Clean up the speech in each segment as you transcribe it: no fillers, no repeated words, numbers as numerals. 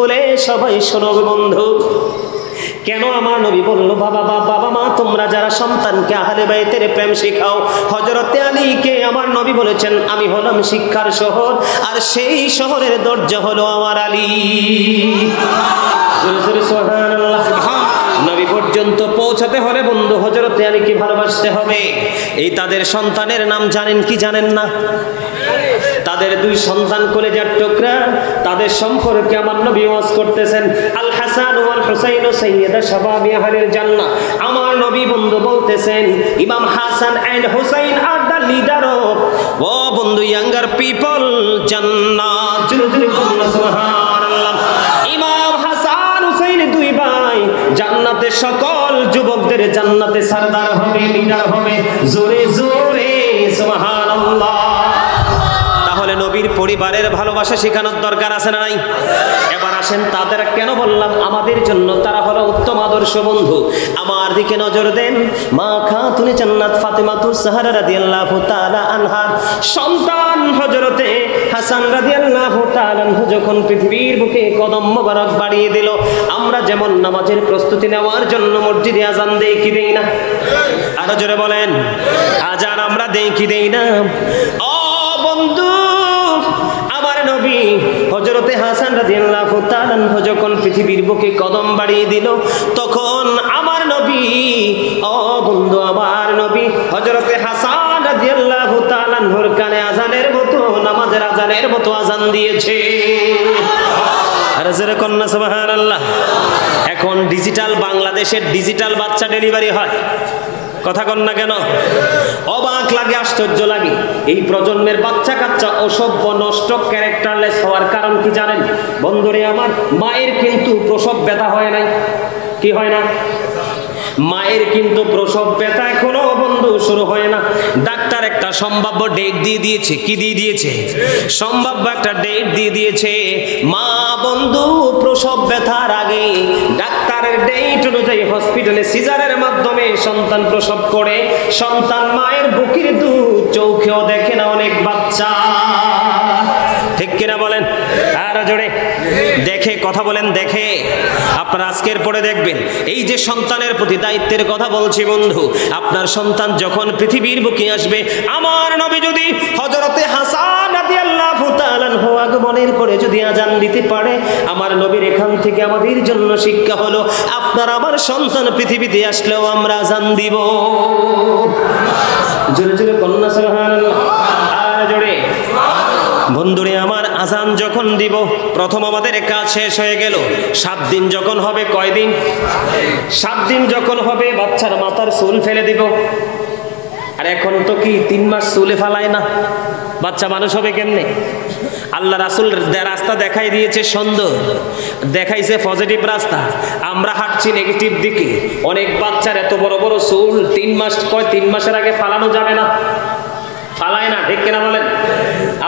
বলে সবাই শোনবে বন্ধু, কেন আমার নবী বলল বাবা মা তোমরা যারা সন্তানকে আহলে বাইতের প্রেম শেখাও, হযরতে আলীকে আমার নবী বলেছেন আমি হলাম শিক্ষার শহর, আর সেই শহরের দরজা হলো আমার আলী। সুবহানাল্লাহ। নবী পর্যন্ত পৌঁছাতে হলে বন্ধু হযরতে আলীকে ভালোবাসতে হবে। এই তাদের সন্তানের নাম জানেন কি জানেন না? তাদের দুই সন্তান কলেজার টুকরা, তাদের সম্পর্কে আমার নবী ওয়াজ করতেছেন আল হাসান ওয়াল হুসাইন সাইয়্যিদা শাবাবি আহলিল জান্নাহ। আমার নবী বন্ধু বলতেছেন ইমাম Hasan and Hussain are the leader of ও বন্ধু ইয়াঙ্গার পিপল জান্নাত। সুবহানাল্লাহ। ইমাম হাসান হুসাইন দুই ভাই জান্নাতে সকল যুবকদের জান্নাতে সরদার হবে, লিডার হবে। জোরে জোরে সুবহানাল্লাহ। তাহলে নবীর পরিবারের ভালোবাসা শেখানোর দরকার আছে না নাই? এবার আসেন তাদের কেন বললাম আমাদের জন্য তারা হলো উত্তম আদর্শ বন্ধু। আমার দিকে নজর দেন, মা খাতুনে জান্নাত ফাতেমাতুজ জাহরা রাদিয়াল্লাহু তাআলা আনহা সন্তান হযরতে হাসান রাদিয়াল্লাহু তাআলা আনহু যখন পৃথিবীর বুকে কদম মোবারক বাড়িয়ে দিল, আমরা যেমন নামাজের প্রস্তুতি নেওয়ার জন্য মসজিদে আজান দেই কি দেই না? আরো জোরে বলেন, আজান আমরা দেই কি দেই না? ও বন্ধু, আমার নবী হযরতে হাসান রাদিয়াল্লাহু তাআলা আনহু যখন পৃথিবীর বুকে কদম বাড়িয়ে দিল, তখন আমার নবী ও বন্ধু আমার নবী হযরতে হাসান রাদিয়াল্লাহু তাআলা আনহুর কানে আজানের মতো, নামাজের আজানের মতো আজান দিয়েছে। আর জোরে কন্না সুবহানাল্লাহ। এখন ডিজিটাল বাংলাদেশের ডিজিটাল বাচ্চা ডেলিভারি হয়, কথা কন না কেন? অবাক লাগে, আশ্চর্য লাগে। এই প্রজন্মের বাচ্চা কাচ্চা অসভ্য, নষ্ট, ক্যারেক্টারলেস হওয়ার কারণ কি জানেন বন্ধুরে আমার? মায়ের কিন্তু প্রসব ব্যথা হয় নাই। কি হয় না? মায়ের কিন্তু প্রসব ব্যথা এখনো বন্ধু শুরু হয় না। ডাক্তার একটা সম্ভাব্য ডেট দিয়ে দিয়েছে। কি দিয়ে দিয়েছে? সম্ভাব্য একটা ডেট দিয়ে দিয়েছে। মা বন্ধু প্রসব ব্যথার আগে ডাক্তারের ডেট অনুযায়ী হসপিটালে সিজারের মাধ্যমে সন্তান প্রসব করে, সন্তান মায়ের বুকের দুধ চোখেও দেখে না অনেক বাচ্চা। ঠিক কিনা বলেন? আর জোরে দেখে, কথা বলেন দেখে। আপনারা আজকের পরে দেখবেন এই যে সন্তানের প্রতি দায়িত্বের কথা বলছি বন্ধু, আপনার সন্তান যখন পৃথিবীর বুকে আসবে, আমার নবী যদি হযরতে হাসান রাদিয়াল্লাহু তাআলা আনহু আগমনের করে যদি আজান দিতে পারে, আমার নবীর এখান থেকে আমাদের জন্য শিক্ষা হলো আপনার আমার সন্তান পৃথিবীতে আসলেও আমরা আজান দিব। জোরে জোরে কন্না সুবহানাল্লাহ। আর জোরে বন্ধুরে আমার, আজান যখন দিব প্রথম আমাদের কাজ শেষ হয়ে গেল। 7 দিন যখন হবে, কয় দিন? 7 দিন যখন হবে বাচ্চার মাথার চুল ফেলে দিব। আর এখন তো কি 3 মাস চুলে ফালায় না, বাচ্চা মানুষ হবে কেমনে? আল্লাহ রাসূল রাস্তা দেখাই দিয়েছে সুন্দর, দেখাইছে পজিটিভ রাস্তা, আমরা হাঁটছি নেগেটিভ দিকে। অনেক বাচ্চার এত বড় বড় চুল 3 মাস, কয় 3 মাসের আগে ফালানো যাবে না, ফালায় না। ঠিক কিনা বলেন?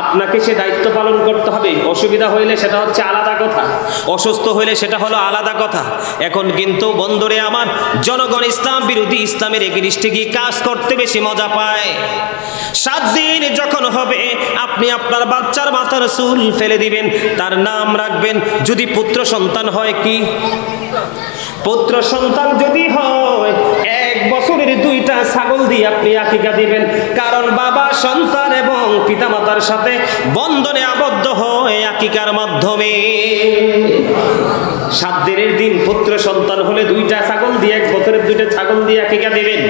আপনাকে সে দায়িত্ব পালন করতে হবে। অসুবিধা হইলে সেটা হচ্ছে আলাদা কথা, অসুস্থ হইলে সেটা হলো আলাদা কথা। এখন কিন্তু বন্ধুরে আমার জনগণ ইসলাম বিরোধী, ইসলামের এগেইনস্টে গিয়ে কাজ করতে বেশি মজা পায়। 7 দিন যখন হবে আপনি আপনার বাচ্চার মাথার চুল ফেলে দিবেন, তার নাম রাখবেন, যদি পুত্র সন্তান হয়, কি পুত্র সন্তান যদি হয় 1 বছরের 2টা ছাগল দিয়ে আপনি আকিকা দিবেন। কারণ বাবা সন্তান এবং পিতামাতার সাথে বন্ধনে আবদ্ধ হয় আকিকার মাধ্যমে। 7 দিনের দিন পুত্র সন্তান হলে 2টা ছাগল দিয়ে, 1 বছরের 2টা ছাগল দিয়ে আকিকা দিবেন।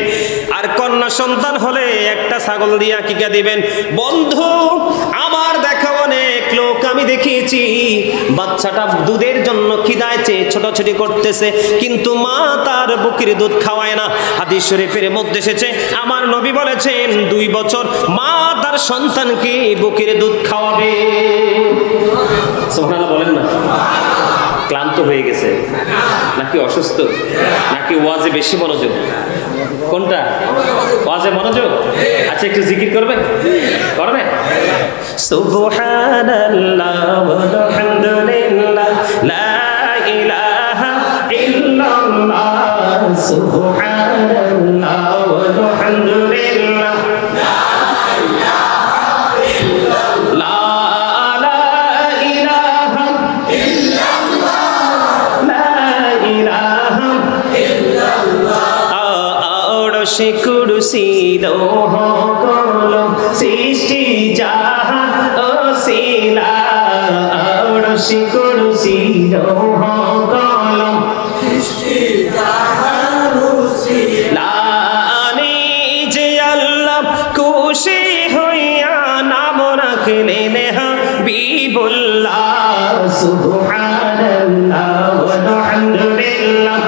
আর কন্যা সন্তান হলে 1টা ছাগল দিয়ে আকিকা দিবেন। বন্ধু আমার দেখা অনেক লোক আমি দেখিয়েছি, বাচ্চাটা দুধের জন্য খিদায় চেয়ে ছোটাছুটি করতেছে, কিন্তু মা তার বুকের দুধ খাওয়ায় না। হাদিস শরীফের মধ্যে এসেছে আমার নবী বলেছেন 2 বছর মা তার সন্তানকে বুকের দুধ খাওয়াবে। সুবহানাল্লাহ বলেন না? ক্লান্ত হয়ে গেছে নাকি অসুস্থ, নাকি ওয়াজে বেশি মনোযোগ? কোনটা? ওয়াজে মনোযোগ? আচ্ছা একটু জিকির করবে, করবে? সুবহানাল্লাহ ওয়ালহামদুলিল্লাহ লা ইলাহা ইল্লাল্লাহ, সুবহানাল্লাহ ওয়ালহামদুলিল্লাহ লা ইলাহা ইল্লাল্লাহ, লা ইলাহা ইল্লাল্লাহ আরশে কুরসি লৌহ কলম সৃষ্টি জাহান ওসিলা আরশে কুরসি লৌহ কলম সৃষ্টি জাহান ওসিলা আনি যে আল্লাহ খুশি হইয়া নাম রাখলেন হাবিবুল্লাহ সুবহানাল্লাহ ওয়ালহামদুলিল্লাহ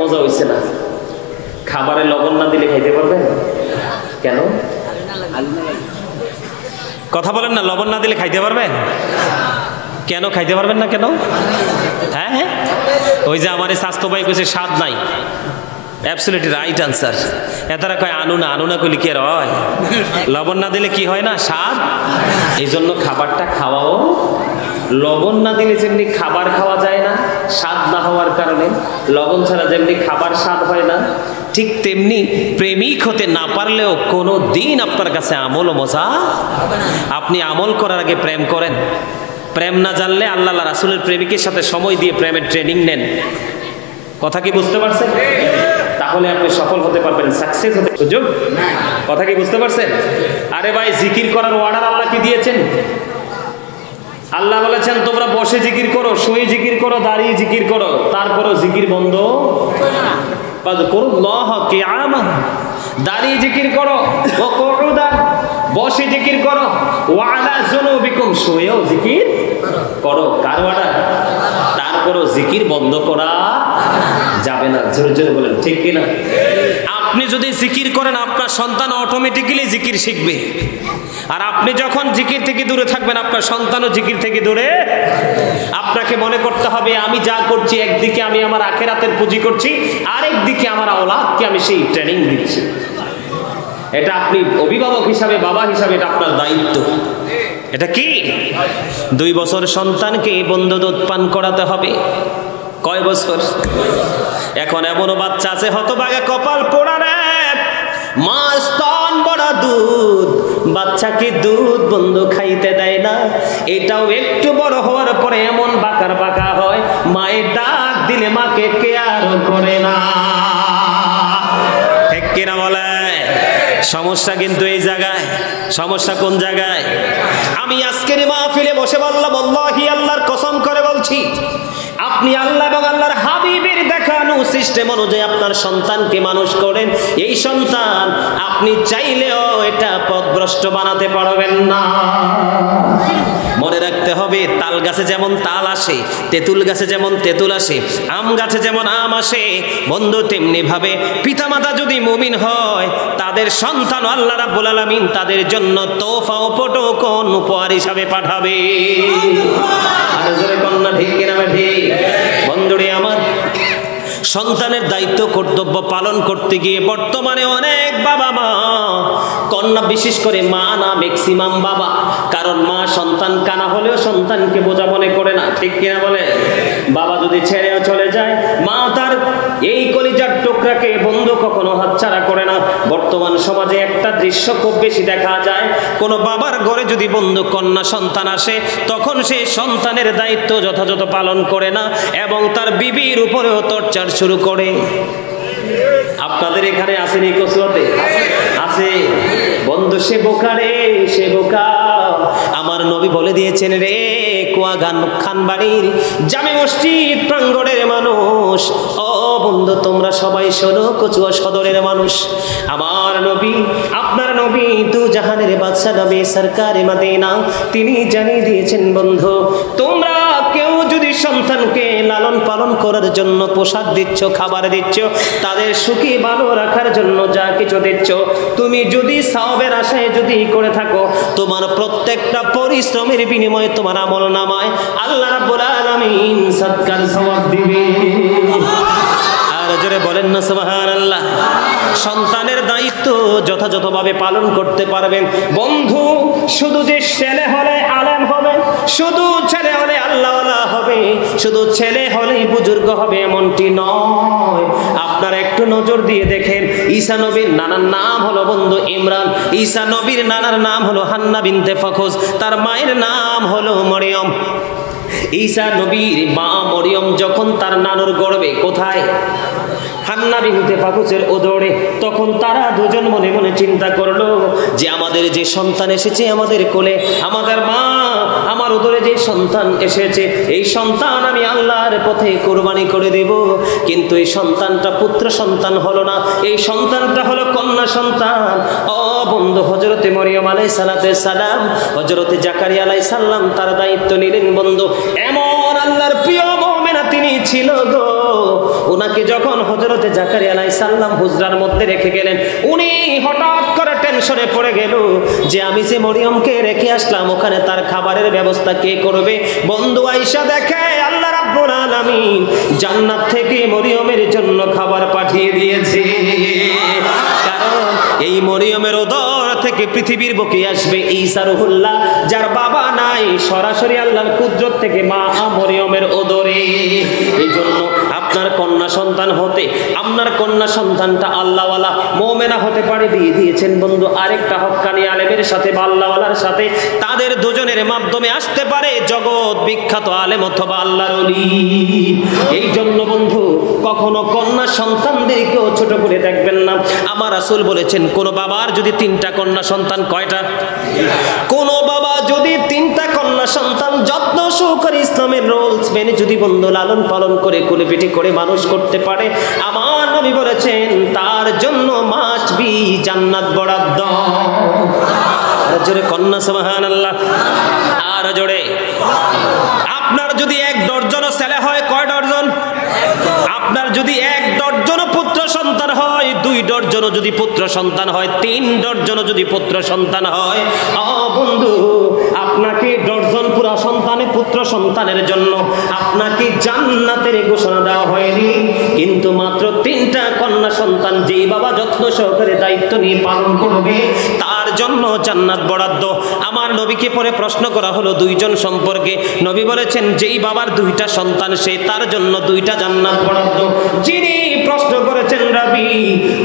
মজা হইছে না? খাবারে লবণ না দিলে খাইতে পারবেন? কেন কথা বলেন না? লবণ না দিলে খাইতে পারবেন? কেন খাইতে পারবেন না কেন? হ্যাঁ ওই যে আমার স্বাস্থ্য ভাই কইছে স্বাদ নাই। Absolutely right answer. এতারা কয় আনু না কইলে কি আর হয়? লবণ না দিলে কি হয় না? স্বাদ। এই জন্য খাবারটা খাওয়াও লবণ না দিলে যেমনি খাবার খাওয়া যায় না স্বাদ না হওয়ার কারণে, লবণ ছাড়া যেমনি খাবার স্বাদ হয় না, ঠিক তেমনি প্রেমিক হতে না পারলেও কোনো দিন আপনার কাছে আমল ও মজা। আপনি আমল করার আগে প্রেম করেন। প্রেম না জানলে আল্লাহ রাসূলের প্রেমিকের সাথে সময় দিয়ে প্রেমের ট্রেনিং নেন। কথা কি বুঝতে পারছেন? তাহলে আপনি সফল হতে পারবেন, সাকসেস হতে সুযোগ। কথা কি বুঝতে পারছেন? আরে ভাই, জিকির করার অর্ডার আল্লাহ কি দিয়েছেন? আল্লাহ বলেছেন তোমরা বসে জিকির করো, শুয়ে জিকির করো, দাঁড়িয়ে জিকির করো, তারপরও জিকির বন্ধ করো। দাঁড়িয়ে জিকির করো, বসে জিকির করো, ওয়ালা যুনুবিকুম, শুয়েও জিকির করো। কার অর্ডার? তারপরও জিকির বন্ধ করা যাবে না। জোরে জোরে বলেন ঠিক কিনা? আপনি যদি জিকির করেন আপনার সন্তান অটোমেটিক্যালি জিকির শিখবে। আর আপনি যখন জিকির থেকে দূরে থাকবেন আপনার সন্তানও জিকির থেকে দূরে। আপনাকে মনে করতে হবে আমি যা করছি একদিকে আমি আমার আখিরাতের পুঁজি করছি, আরেকদিকে আমার আওলাদকে আমি সেই ট্রেনিং দিচ্ছি। এটা আপনি অভিভাবক হিসাবে, বাবা হিসাবে এটা আপনার দায়িত্ব। এটা কি? 2 বছর সন্তানকে বন্ধ দুধ পান করাতে হবে। কয় বছর? এখন এমনও বাচ্চা আছে হতভাগা কপাল পোড়া রে, মা স্তন বড়া দুধ, বাচ্চাকে দুধ বন্ধ খাইতে দেয় না। এটাও একটু বড় হওয়ার পরে এমন বাঁকার বাঁকা হয়, মায়ের ডাক দিলে মাকে কেয়ার করে না। ঠিক কিনা বলে? সমস্যা কিন্তু এই জায়গায়। সমস্যা কোন জায়গায়? আমি আজকের মাহফিলে বসে বললাম, আল্লাহি আল্লাহর কসম করে বলছি, আপনি আল্লাহ এবং আল্লাহর হাবিবের দেখানো সিস্টেম অনুযায়ী আপনার সন্তানকে মানুষ করেন। এই সন্তান আপনি চাইলেও এটা পথভ্রষ্ট বানাতে পারবেন না। মনে রাখতে হবে, তাল গাছে যেমন তাল আসে, তেঁতুল গাছে যেমন তেঁতুল আসে, আম গাছে যেমন আম আসে, বন্ধু তেমনি ভাবে পিতামাতা যদি মুমিন হয় তাদের সন্তান আল্লাহ রাব্বুল আলামিন তাদের জন্য তোহফা উপটোকন উপহার হিসাবে পাঠাবে। আর জোরে কন্যা ঠিক কিনা ঠিক? বন্ধুরে আমার, সন্তানের দায়িত্ব কর্তব্য পালন করতে গিয়ে বর্তমানে অনেক বাবা মা, কন্যা বিশেষ করে মা না, ম্যাক্সিমাম বাবা, কারণ মা সন্তান কানা হলেও সন্তানকে বোঝা মনে করে না। ঠিক কিনা বলে? বাবা যদি ছেড়েও চলে যায়, মা তার এই কলিজার টুকরাকে বন্ধু কখনো হাতছাড়া করে না। বর্তমান সমাজে একটা দৃশ্য খুব বেশি দেখা যায়, কোনো বাবার ঘরে যদি বন্ধু কন্যা সন্তান আসে তখন সে সন্তানের দায়িত্ব যথাযথ পালন করে না এবং তার বিবির উপরেও টর্চার শুরু করে। আপনাদের এখানে আসেনি? কসরতে আছে বন্ধু, সে বোকা রে, সে বোকা। আমার নবী বলে দিয়েছেন রে, কুয়াগান খানবাড়ির জামে মসজিদ প্রাঙ্গণের মানুষ, ও বন্ধু তোমরা সবাই শোনো, কচুয়া সদরের মানুষ, আমার নবী, আপনার নবী দু জাহানের বাদশা নবী সরকারে মদিনা, তিনি জানিয়ে দিয়েছেন বন্ধু, তোমরা কেউ যদি সন্তানকে লালন পালন করার জন্য পোশাক দিচ্ছ, খাবার দিচ্ছ, তাদের সুখী ভালো রাখার জন্য যা কিছু দিচ্ছ, তুমি যদি সওয়াবের আশায় যদি করে থাকো, তোমার প্রত্যেকটা পরিশ্রমের বিনিময়ে তোমার আমল নামায় আল্লাহ রাব্বুল আলামিন সদকার সওয়াব দিবে। আর জোরে বলেন না সুবহানাল্লাহ। সন্তানের দায়িত্ব যথাযথভাবে পালন করতে পারবেন বন্ধু। শুধু যে ছেলে হলে আলেম হবে শুধু ছেলে হলে আল্লাহওয়ালা হবে, শুধু ছেলে হলেই বুজুর্গ হবে এমনটি নয়। আপনারা একটু নজর দিয়ে দেখেন, ঈসা নবীর নানার নাম হলো বন্ধু ইমরান, ঈসা নবীর নানার নাম হলো হান্না বিনতে ফখুজ, তার মায়ের নাম হলো মরিয়ম। ঈসা নবীর মা মরিয়ম যখন তার নানুর গর্ভে, কোথায়? হান্না বিনতে ফাকুসের ওদরে, তখন তারা দুজন মনে মনে চিন্তা করলো যে আমাদের যে সন্তান এসেছে আমাদের কোলে, আমাদের মা আমার ওদরে যে সন্তান এসেছে, এই সন্তান আমি আল্লাহর পথে কুরবানি করে দেব। কিন্তু এই সন্তানটা পুত্র সন্তান হলো না, এই সন্তানটা হলো কন্যা সন্তান। ও বন্ধু, হযরতে মরিয়ম আলাইহিস সালাম, হযরতে জাকারিয়া আলাইহিস সালাম তার দায়িত্ব নিলেন। বন্ধু, এমন আল্লাহর প্রিয় মুমিনা তিনি ছিল গো, ওনাকে যখন হযরতে জাকারিয়া আলাইহিস সালাম হুজরার মধ্যে রেখে গেলেন, উনি হঠাৎ করে টেনশনে পড়ে গেল যে আমি যে মরিয়মকে রেখে আসলাম ওখানে তার খাবারের ব্যবস্থা কে করবে। বন্ধু আয়েশা দেখে আল্লাহ রাব্বুল আলামিন জান্নাত থেকে মরিয়মের জন্য খাবার পাঠিয়ে দিয়েছে, কারণ এই মরিয়মের উদর থেকে পৃথিবীর বুকে আসবে ঈসা রূহুল্লাহ, যার বাবা নাই, সরাসরি আল্লাহর কুদরত থেকে মা মরিয়মের উদরে। এই জন্য আপনার কন্যা সন্তান হতে, আপনার কন্যা সন্তানটা আল্লাহওয়ালা মুমিনা হতে পারে, দিয়ে দিয়েছেন বন্ধু আরেকটা হক্কানি আলেমের সাথে বা আল্লাহওয়ালার সাথে, তাদের দুজনের মাধ্যমে আসতে পারে জগৎ বিখ্যাত আলেম অথবা আল্লাহর ওলি। এই জন্য বন্ধু কখনো কন্যা সন্তানদেরকেও ছোট করে দেখবেন না। আমার রাসূল বলেছেন, কোন বাবার যদি 3টা কন্যা সন্তান, কয়টা? কোন বাবা যদি 3টা কন্যা সন্তান যত্ন সহকারে ইসলামের রুলস মেনে যদি বন্ধু লালন পালন করে কোলে পিঠে করে মানুষ করতে পারে, আমার নবী বলেছেন তার জন্য মাস্ট বি জান্নাত বরাদ্দ। আর জোরে কন্যা সুবহানাল্লাহ, আর জোরে। আপনার যদি 1 ডজন ছেলে হয়, কয় ডজন? আপনার যদি 1 ডজন পুত্র সন্তান হয়, 2 ডজন যদি পুত্র সন্তান হয়, 3 ডজন যদি পুত্র সন্তান হয়, বন্ধু আপনাকে ডজন পুরা সন্তানে পুত্র সন্তানের জন্য আপনাকে জান্নাতের ঘোষণা দেওয়া হয়নি, কিন্তু মাত্র 3টা কন্যা সন্তান যেই বাবা যত্ন সহকারে দায়িত্ব নিয়ে পালন করবে তার জন্য জান্নাত বরাদ্দ। আমার নবীকে পরে প্রশ্ন করা হলো 2 জন সম্পর্কে, নবী বলেছেন যেই বাবার 2টা সন্তান সে তার জন্য 2টা জান্নাত বরাদ্দ। যিনি প্রশ্ন করেছেন রাবী,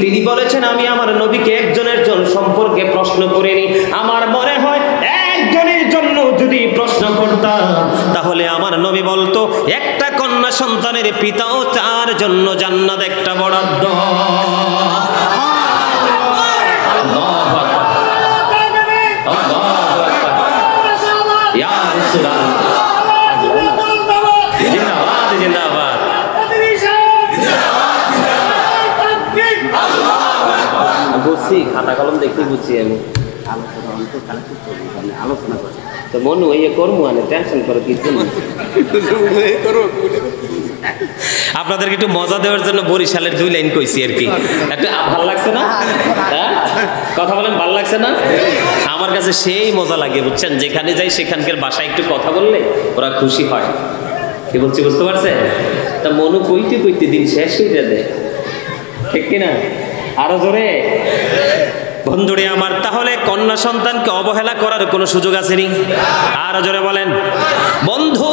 তিনি বলেছেন আমি আমার নবীকে একজনের জন্য সম্পর্কে প্রশ্ন করিনি, আমার মনে হয় একজনের জন্য যদি প্রশ্ন করতাম তাহলে আমার নবী বলতো একটা কন্যা সন্তানের পিতাও তার জন্য জান্নাত একটা বরাদ্দ। খাতা কলম দেখতে বুঝছি আমি আলোচনা করি তো মনে ইয়ে করবো মানে টেনশন করো কিছু না। আপনাদেরকে একটু মজা দেওয়ার জন্য বরিশালের 2 লাইন কইছি আর কি, একটা ভালো লাগছে না? হ্যাঁ কথা বলেন, ভালো লাগছে না? আমার কাছে সেই মজা লাগে বুঝছেন, যেখানে যাই সেখানকার ভাষায় একটু কথা বললে ওরা খুশি হয়। কি বলছি বুঝতে পারছেন? তা মনু কইতে কইতে দিন শেষ হয়ে যাবে, ঠিক কিনা? আরো জোরে বন্ধুরে আমার। তাহলে কন্যা সন্তানকে অবহেলা করার কোনো সুযোগ আছে নি? আরো জোরে বলেন। বন্ধু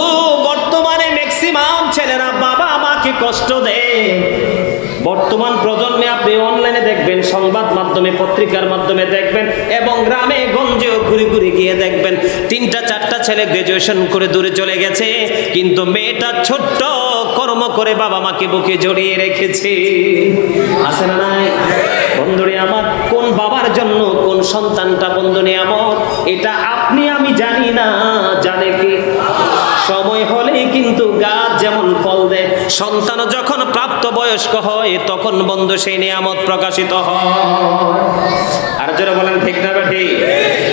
বর্তমানে ম্যাক্সিমাম ছেলেরা বাবা মাকে কষ্ট দেয়। বর্তমান প্রজন্মে আপনি অনলাইনে দেখবেন, সংবাদ মাধ্যমে পত্রিকার মাধ্যমে দেখবেন, এবং গ্রামে গঞ্জেও ঘুরে ঘুরে গিয়ে দেখবেন 3টা 4টা ছেলে গ্রাজুয়েশন করে দূরে চলে গেছে, কিন্তু মেয়েটা ছোট্ট কর্ম করে বাবা মাকে বুকে জড়িয়ে রেখেছে। আছে না নাই? বন্ধুরে আমার, কোন বাবার জন্য কোন সন্তানটা বন্ধু নিয়ামত এটা আপনি আমি জানি না, জানে কি? সময় হলেই কিন্তু গাছ যেমন ফল দেয়, সন্তান যখন প্রাপ্ত বয়স্ক হয় তখন বন্ধু সেই নিয়ামত প্রকাশিত হয়। আর যারা বলেন ঠিক না ঠিক?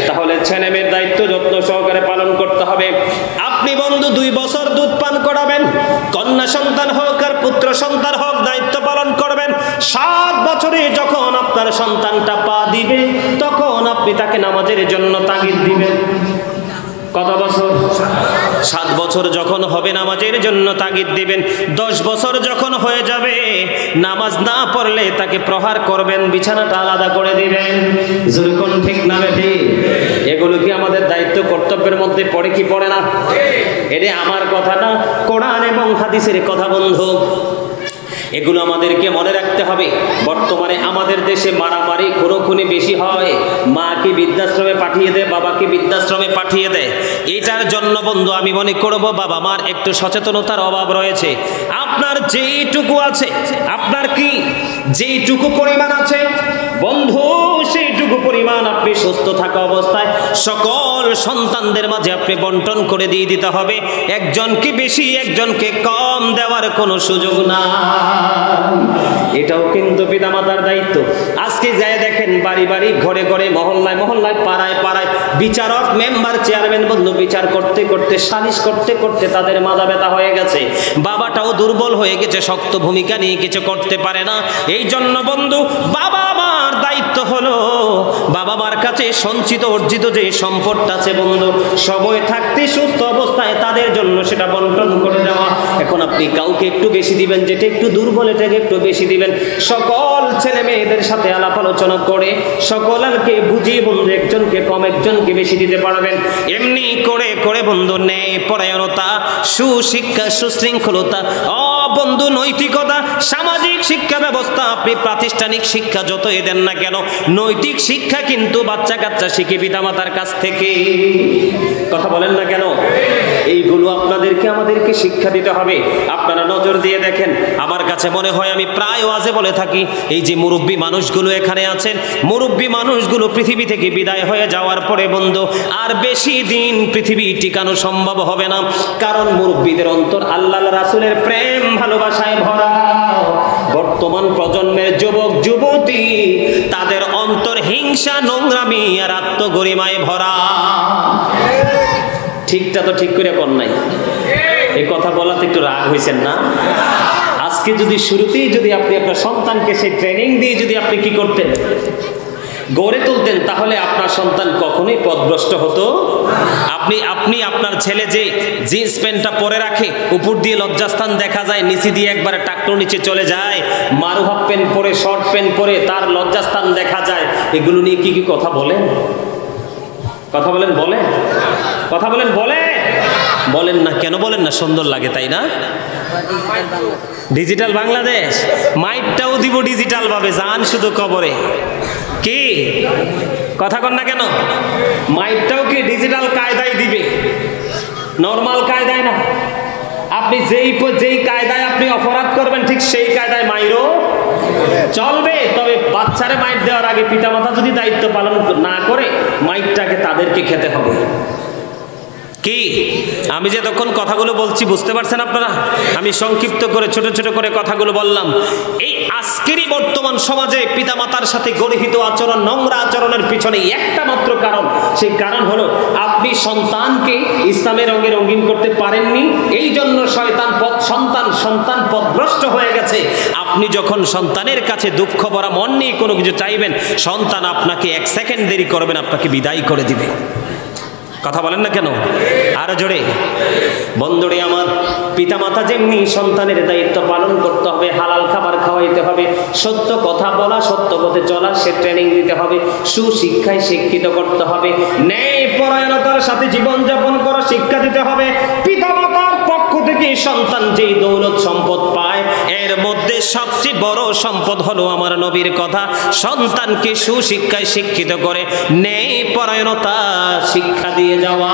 তাহলে ছেলে মেয়ের দায়িত্ব যত্ন সহকারে পালন করতে হবে। আপনি বন্ধু 2 বছর দুধ পান করাবেন, কন্যা সন্তান হোক আর পুত্র সন্তান হোক, দায়িত্ব পালন করবেন। 7 বছরে যখন আপনার সন্তানটা পা দিবে তখন আপনি তাকে নামাজের জন্য তাগিদ দিবেন। কত বছর? 7 বছর যখন হবে নামাজের জন্য তাগিদ দিবেন। 10 বছর যখন হয়ে যাবে নামাজ না পড়লে তাকে প্রহার করবেন, বিছানাটা আলাদা করে দিবেন। যেরকম ঠিক না বেঠি? এগুলো কি আমাদের দায়িত্ব কর্তব্যের মধ্যে পড়ে কি পড়ে না? এটা আমার কথা না, কোরআন এবং হাদিসের কথা বন্ধু। এগুলো আমাদেরকে মনে রাখতে হবে। বর্তমানে আমাদের দেশে মারামারি খুনোখুনি বেশি হয়, মাকে বৃদ্ধাশ্রমে পাঠিয়ে দেয়, বাবাকে বৃদ্ধাশ্রমে পাঠিয়ে দেয়। এটার জন্য বন্ধু আমি মনে করব বাবা মার একটু সচেতনতার অভাব রয়েছে। আপনার যেইটুকু আছে, আপনার কি যেইটুকু পরিমাণ আছে বন্ধু, সেইটুকু পরিমাণ আপনি সুস্থ থাকা অবস্থায় সকল সন্তানদের মাঝে আপনি বন্টন করে দিয়ে দিতে হবে। একজনকে বেশি একজনকে কম দেওয়ার কোনো সুযোগ না। এটাও কিন্তু পিতামাতার দায়িত্ব। আজকে যায় দেখেন বাড়ি বাড়ি, ঘরে ঘরে, মহল্লায় মহল্লায়, পাড়ায় পাড়ায় বিচারক, মেম্বার, চেয়ারম্যান বন্ধু বিচার করতে করতে, সালিশ করতে করতে তাদের মাথা ব্যথা হয়ে গেছে। বাবাটাও দুর্বল হয়ে গেছে, শক্ত ভূমিকা নিয়ে কিছু করতে পারে না। এই জন্য বন্ধু বাবা মার দায়িত্ব হলো বাবা মার কাছে সঞ্চিত অর্জিত যে সম্পদটা আছে বন্ধু, সময় থাকতে সুস্থ অবস্থায় তাদের জন্য সেটা বন্টন করে দেওয়া। এখন আপনি কাউকে একটু বেশি দিবেন, যেটা একটু দুর্বল এটাকে একটু বেশি দিবেন। সকল ছেলে মেয়েদের সাথে আলাপ আলোচনা করে সকলকে বুঝিয়ে বন্ধু একজনকে কম একজনকে বেশি দিতে পারবেন। এমনি করে করে বন্ধু ন্যায় পরায়ণতা, সুশিক্ষা, সুশৃঙ্খলতা, বন্ধু নৈতিকতা, সামাজিক শিক্ষা ব্যবস্থা, আপনি প্রাতিষ্ঠানিক শিক্ষা যতই দেন না কেন, নৈতিক শিক্ষা কিন্তু বাচ্চা কাচ্চা শিখে পিতামাতার কাছ থেকে। কথা বলেন না কেন? এইগুলো আপনাদেরকে আমাদেরকে শিক্ষা দিতে হবে। আপনারা নজর দিয়ে দেখেন, আমার কাছে মনে হয় আমি প্রায় ওয়াজে বলে থাকি, এই যে মুরব্বী মানুষগুলো এখানে আছেন, মুরব্বী মানুষগুলো পৃথিবী থেকে বিদায় হয়ে যাওয়ার পরে বন্ধু আর বেশি দিন পৃথিবী টিকানো সম্ভব হবে না। কারণ মুরব্বীদের অন্তর আল্লাহ রাসূলের প্রেম ভালোবাসায় ভরা। বর্তমান প্রজন্মের যুবক যুবতী তাদের অন্তর হিংসা, নোংরামি আর আত্মগরিমায় ভরা। ঠিকটা তো ঠিক করে কর নাই। এই কথা বলাতে একটু রাগ হয়েছেন না? আজকে যদি শুরুতেই যদি আপনি আপনার সন্তানকে সেই ট্রেনিং দিয়ে যদি আপনি কি করতেন, গড়ে তুলতেন, তাহলে আপনার সন্তান কখনোই পথভ্রষ্ট হতো। আপনি আপনার ছেলে যে জিন্স প্যান্টটা পরে রাখে, উপর দিয়ে লজ্জাস্থান দেখা যায়, নিচে দিয়ে একবারে টাকটু নিচে চলে যায়, মারু হাফ প্যান্ট পরে, শর্ট প্যান্ট পরে, তার লজ্জাস্থান দেখা যায়, এগুলো নিয়ে কি কি কথা বলেন? কথা বলেন, বলে কথা বলেন, বলে বলেন না কেন? বলেন না, সুন্দর লাগে তাই না? ডিজিটাল বাংলাদেশ, মাইকটাও দিব ডিজিটাল ভাবে, যান শুধু কবরে। কি কথা কন না কেন? মাইকটাও কি ডিজিটাল কায়দায় দিবে, নরমাল কায়দায় না। আপনি যেই কায়দায় আপনি অপরাধ করবেন ঠিক সেই কায়দায় মাইরও চলবে। তবে বাচ্চারে মাইট দেওয়ার আগে পিতামাতা যদি দায়িত্ব পালন না করে, মাইটটাকে তাদেরকে খেতে হবে। কি আমি যে তখন কথাগুলো বলছি বুঝতে পারছেন আপনারা? আমি সংক্ষিপ্ত করে ছোট ছোট করে কথাগুলো বললাম। এই আজকেরই বর্তমান সমাজে পিতামাতার সাথে গর্হিত আচরণ, নোংরা আচরণের পিছনে একটা মাত্র কারণ। সেই কারণ হলো আপনি সন্তানকে ইসলামের রঙে রঙিন করতে পারেননি। এই জন্য সন্তান পথভ্রষ্ট হয়ে গেছে। আপনি যখন সন্তানের কাছে দুঃখ ভরা মন নিয়ে কোনো কিছু চাইবেন, সন্তান আপনাকে 1 সেকেন্ড দেরি করবেন, আপনাকে বিদায় করে দিবে। কথা বলেন না কেন? আরো জোরে। বন্ধুরে আমার, পিতামাতা যেমনি সন্তানের দায়িত্ব পালন করতে হবে, হালাল খাবার খাওয়াইতে হবে, সত্য কথা বলা, সত্য পথে চলা সে ট্রেনিং দিতে হবে, সুশিক্ষায় শিক্ষিত করতে হবে, ন্যায় পরায়ণতার সাথে জীবনযাপন করা শিক্ষা দিতে হবে। পিতামাতার পক্ষ থেকে সন্তান যেই দৌলত সম্পদ পায়, এর মধ্যে সবচেয়ে বড় সম্পদ হলো আমার নবীর কথা, সন্তানকে সুশিক্ষায় শিক্ষিত করে ন্যায় পরায়ণতা শিক্ষা দিয়ে যাওয়া।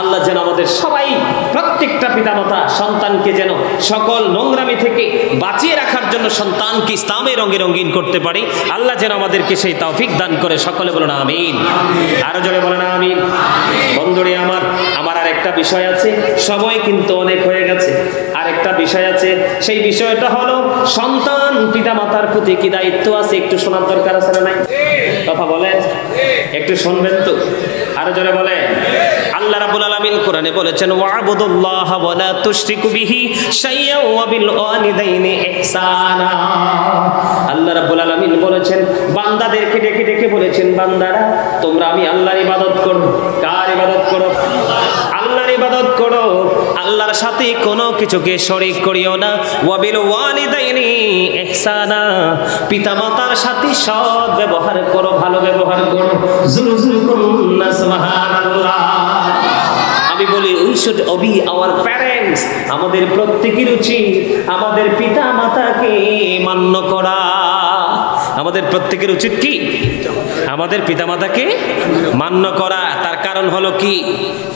আল্লাহ যেন আমাদের সবাই, প্রত্যেকটা পিতামাতা সন্তানকে যেন সকল নোংরামি থেকে বাঁচিয়ে রাখার জন্য সন্তানকে ইসলামের রঙে রঙিন করতে পারি। আল্লাহ যেন আমাদেরকে সেই তৌফিক দান করে। সকলে বলুন আমিন। আরো জোরে বলেন আমিন। বন্ধুরে আমার আর একটা বিষয় আছে, সময় কিন্তু অনেক হয়ে গেছে। আরেকটা বিষয় আছে, সেই বিষয়টা হলো সন্তান পিতামাতার প্রতি কি দায়িত্ব আছে, একটু শোনার দরকার আছে না নাই? কথা বলেন, একটু শুনবেন তো? আরো জোরে বলেন। আল্লাহ রাব্বুল আলামিন কোরআনে বলেছেন, ওয়া'বুদুল্লাহ ওয়া লা তুশরিকু বিহি শাইয়্যান ওয়া বিল ওয়ালিদাইনি ইহসানা। আল্লাহ রাব্বুল আলামিন বলেছেন, বান্দাদেরকে ডেকে ডেকে বলেছেন, বান্দারা তোমরা আমি আল্লাহর ইবাদত করো। কার ইবাদত করো? আল্লাহর ইবাদত করো। আল্লাহর সাথে কোনো কিছুকে শরীক করিও না। ওয়া বিল ওয়ালিদাইনি ইহসানা, পিতামাতার সাথে সৎ ব্যবহার করো, ভালো ব্যবহার করো। জুরুজুরুকুম সুবহান প্যারেন্টস, আমাদের প্রত্যেকের উচিত আমাদের পিতা মাতাকে মান্য করা। আমাদের প্রত্যেকের উচিত কি? আমাদের পিতামাতাকে মান্য করা। তার কারণ হলো কি?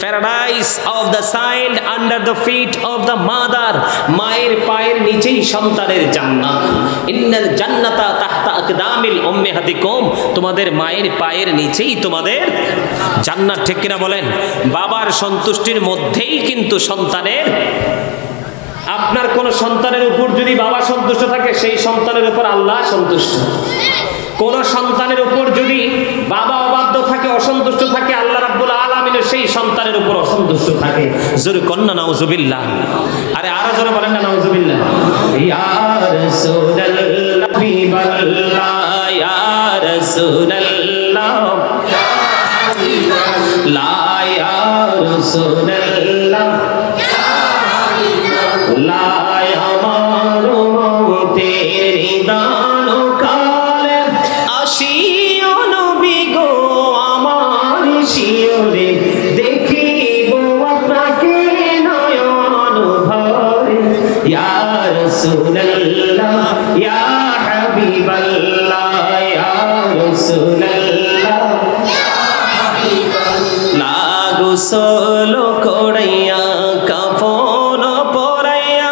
Paradise of the child under the feet of the mother. মায়ের পায়ের নিচেই সন্তানের জান্নাত। ইন্নাল জান্নাতা তাহতা আকদামিল উম্মাহাতিকুম। তোমাদের মায়ের পায়ের নিচেই তোমাদের জান্নাত। ঠিক কিনা বলেন? বাবার সন্তুষ্টির মধ্যেই কিন্তু সন্তানের, আপনার কোন সন্তানের উপর যদি বাবা সন্তুষ্ট থাকে, সেই সন্তানের উপর আল্লাহ সন্তুষ্ট। কোন সন্তানের উপর যদি বাবা অবাধ্য থাকে, অসন্তুষ্ট থাকে, আল্লাহ রাব্বুল আলামিনের সেই সন্তানের উপর অসন্তুষ্ট থাকে। জোরে কন্না নাউজুবিল্লাহ। আরে আরো জোরে বলেন না নাউজুবিল্লাহ। ইয়া রাসূলুল্লাহ হাবিবাল্লাহ, ইয়া রাসূলুল্লাহ লা ইয়া রাসূলুল্লাহ লা আমারু মতের দান কালে আসিও নবী গো আমার শিয়রে, দেখিব আপনাকে নয়ন ভরে। ইয়া রাসূলুল্লাহ ইয়া হাবিবাল্লাহ, ইয়া রাসূলুল্লাহ লা গোসল করাইয়া কাফন পরাইয়া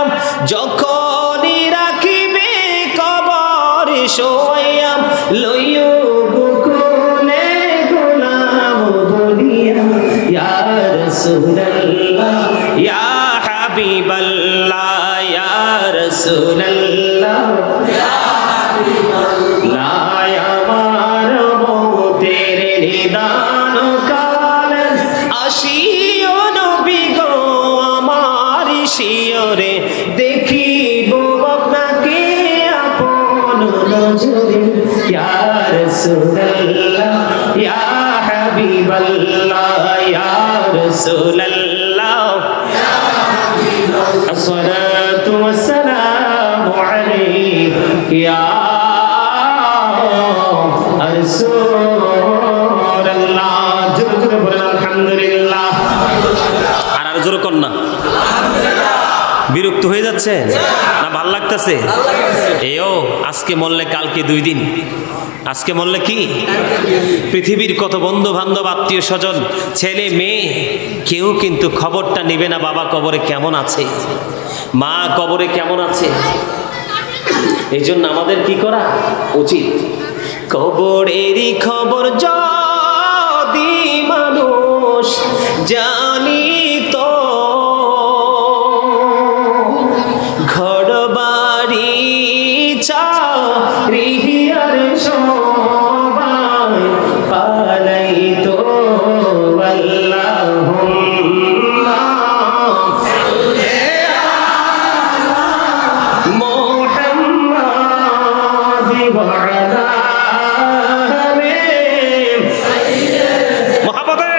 যখনই রাখিবে কবর শোয়াইয়া, লইও বুকুলে গোলাম বলিয়া। ইয়া রাসূলুল্লাহ ইয়া হাবিবাল্লাহ, ইয়া রাসূলুল্লাহ লা আমার মতের নিদান কালে আসিও নবী গো আমার শিয়রে, দেখিব আপনাকে আপন নজরে। ইয়া রাসূলুল্লাহ ইয়া হাবিবাল্লাহ, ইয়া রাসূলুল্লাহ আসসালাতু ওয়াসসালামু আলাইকা ইয়া রাসূলুল্লাহ। জোরে জোরে বলেন আলহামদুলিল্লাহ। আর আর জোরে কন্যা। বিরক্ত হয়ে যাচ্ছে না ভাল লাগতেছে? এও আজকে মরলে কালকে 2 দিন, আজকে মরলে কি? পৃথিবীর কত বন্ধু বান্ধব আত্মীয় স্বজন ছেলে মেয়ে কেউ কিন্তু খবরটা নেবে না বাবা কবরে কেমন আছে, মা কবরে কেমন আছে। এই জন্য আমাদের কি করা উচিত? কবরেরই খবর যদি মানুষ জানিত, ঘর বাড়ি চারিয়ার সবাই পালাইতো। আল্লাহুম্মা মুহাম্মাদ ওয়া আলা আলি মুহাম্মাদে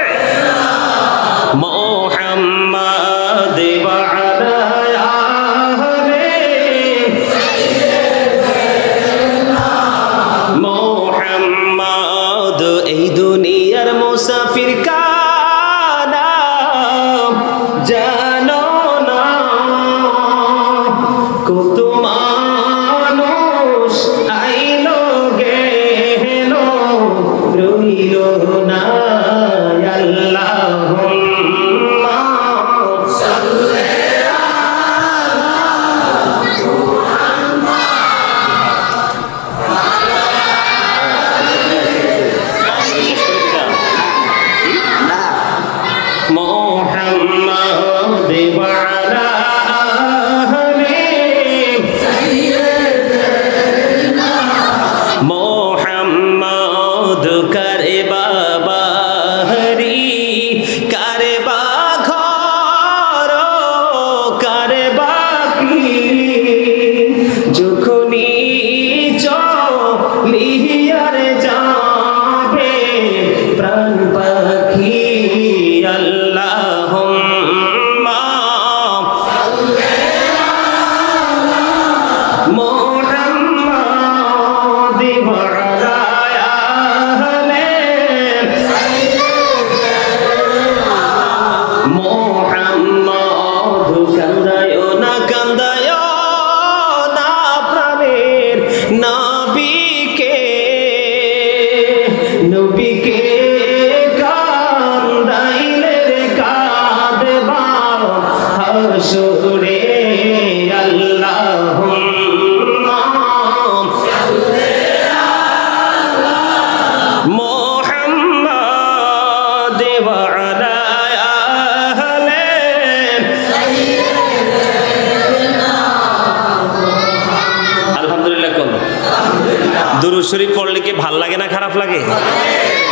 লাগে?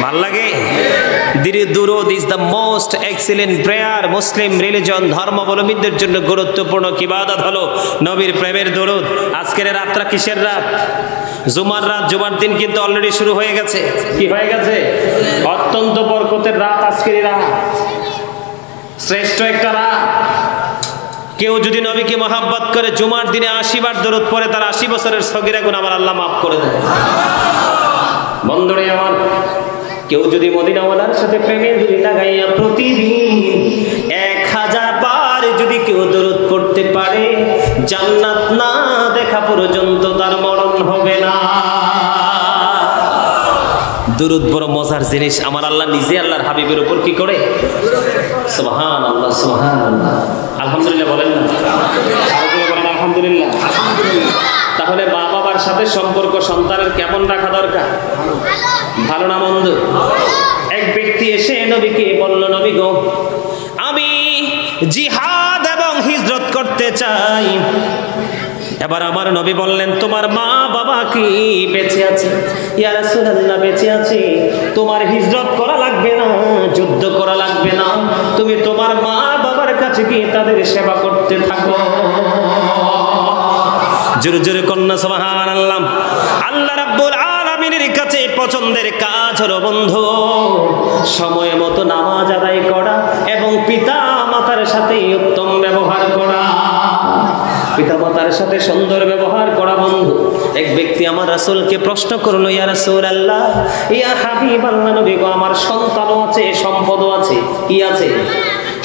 ভাল লাগে? দুরূদ is the most excellent prayer. Muslim religion ধর্মাবলম্বীদের জন্য গুরুত্বপূর্ণ ইবাদত হলো নবীর প্রেমের দুরূদ। আজকের রাতটা কিসের রাত? জুমার রাত। জুমার দিন কিন্তু অলরেডি শুরু হয়ে গেছে। কি হয়ে গেছে? অত্যন্ত বরকতের রাত আজকের রাত, শ্রেষ্ঠ একটা রাত। কেউ যদি নবীকে মহাব্বত করে জুমার দিনে 80 বার দরুদ পড়ে, তার 80 বছরের সগীরা গুনাহ আমার আল্লাহ মাফ করে দেয়। বন্ধুরে আমার, কেউ যদি মদিনাওয়ালার সাথে প্রেমের দড়ি লাগাইয়া প্রতিদিন 1000 বার যদি কেউ দরুদ পড়তে পারে, জান্নাত না দেখা পর্যন্ত তার মরণ হবে না। দুরুদ বড় মজার জিনিস। আমার আল্লাহ নিজে আল্লাহর হাবিবের উপর কি করে? সুবহানাল্লাহ, সুবহানাল্লাহ, আলহামদুলিল্লাহ বলেন না? বলেন আলহামদুলিল্লাহ। তাহলে মা বাবার সাথে সম্পর্ক সন্তানের কেমন রাখা দরকার? ভালো না মন্দ? এক ব্যক্তি এসে নবীকে বলল, নবী গো, আমি জিহাদ এবং হিজরত করতে চাই। এবার আমার নবী বললেন, তোমার মা বাবা কি বেঁচে আছে? ইয়া রাসূলুল্লাহ, বেঁচে আছে। তোমার হিজরত করা লাগবে না, যুদ্ধ করা লাগবে না, তুমি তোমার মা বাবার কাছে গিয়ে তাদের সেবা করতে থাকো। জোরে জোরে কন্যা সুবহানাল্লাহ। আল্লাহ রাব্বুল আলামিনের কাছে পছন্দের কাজ হলো বন্ধু সময় মতো নামাজ আদায় করা এবং পিতা মাতার সাথে উত্তম ব্যবহার করা, পিতা মাতার সাথে সুন্দর ব্যবহার করা। বন্ধু, এক ব্যক্তি আমার রাসূলকে প্রশ্ন করলো, ইয়া রাসূলুল্লাহ, ইয়া হাবিবাল্লাহ, নবী গো, আমার সন্তানও আছে, সম্পদও আছে। কি আছে?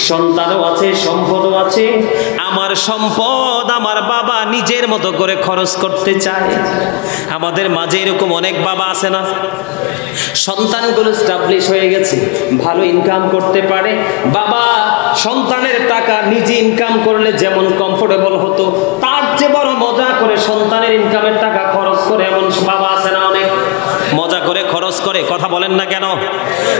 সন্তানও আছে, সম্পদও আছে। আমার সম্পদ আমার বাবা নিজের মতো করে খরচ করতে চায়। আমাদের মাঝে এরকম অনেক বাবা আছে না? সন্তানগুলো স্টাবলিশ হয়ে গেছে, ভালো ইনকাম করতে পারে। বাবা সন্তানের টাকা নিজে ইনকাম করলে যেমন কমফোর্টেবল হতো, তার চেয়ে বড় মজা করে সন্তানের ইনকামের টাকা খরচ করে এমন বাবা আছে না? অনেক মজা করে খরচ করে। কথা বলেন না কেন?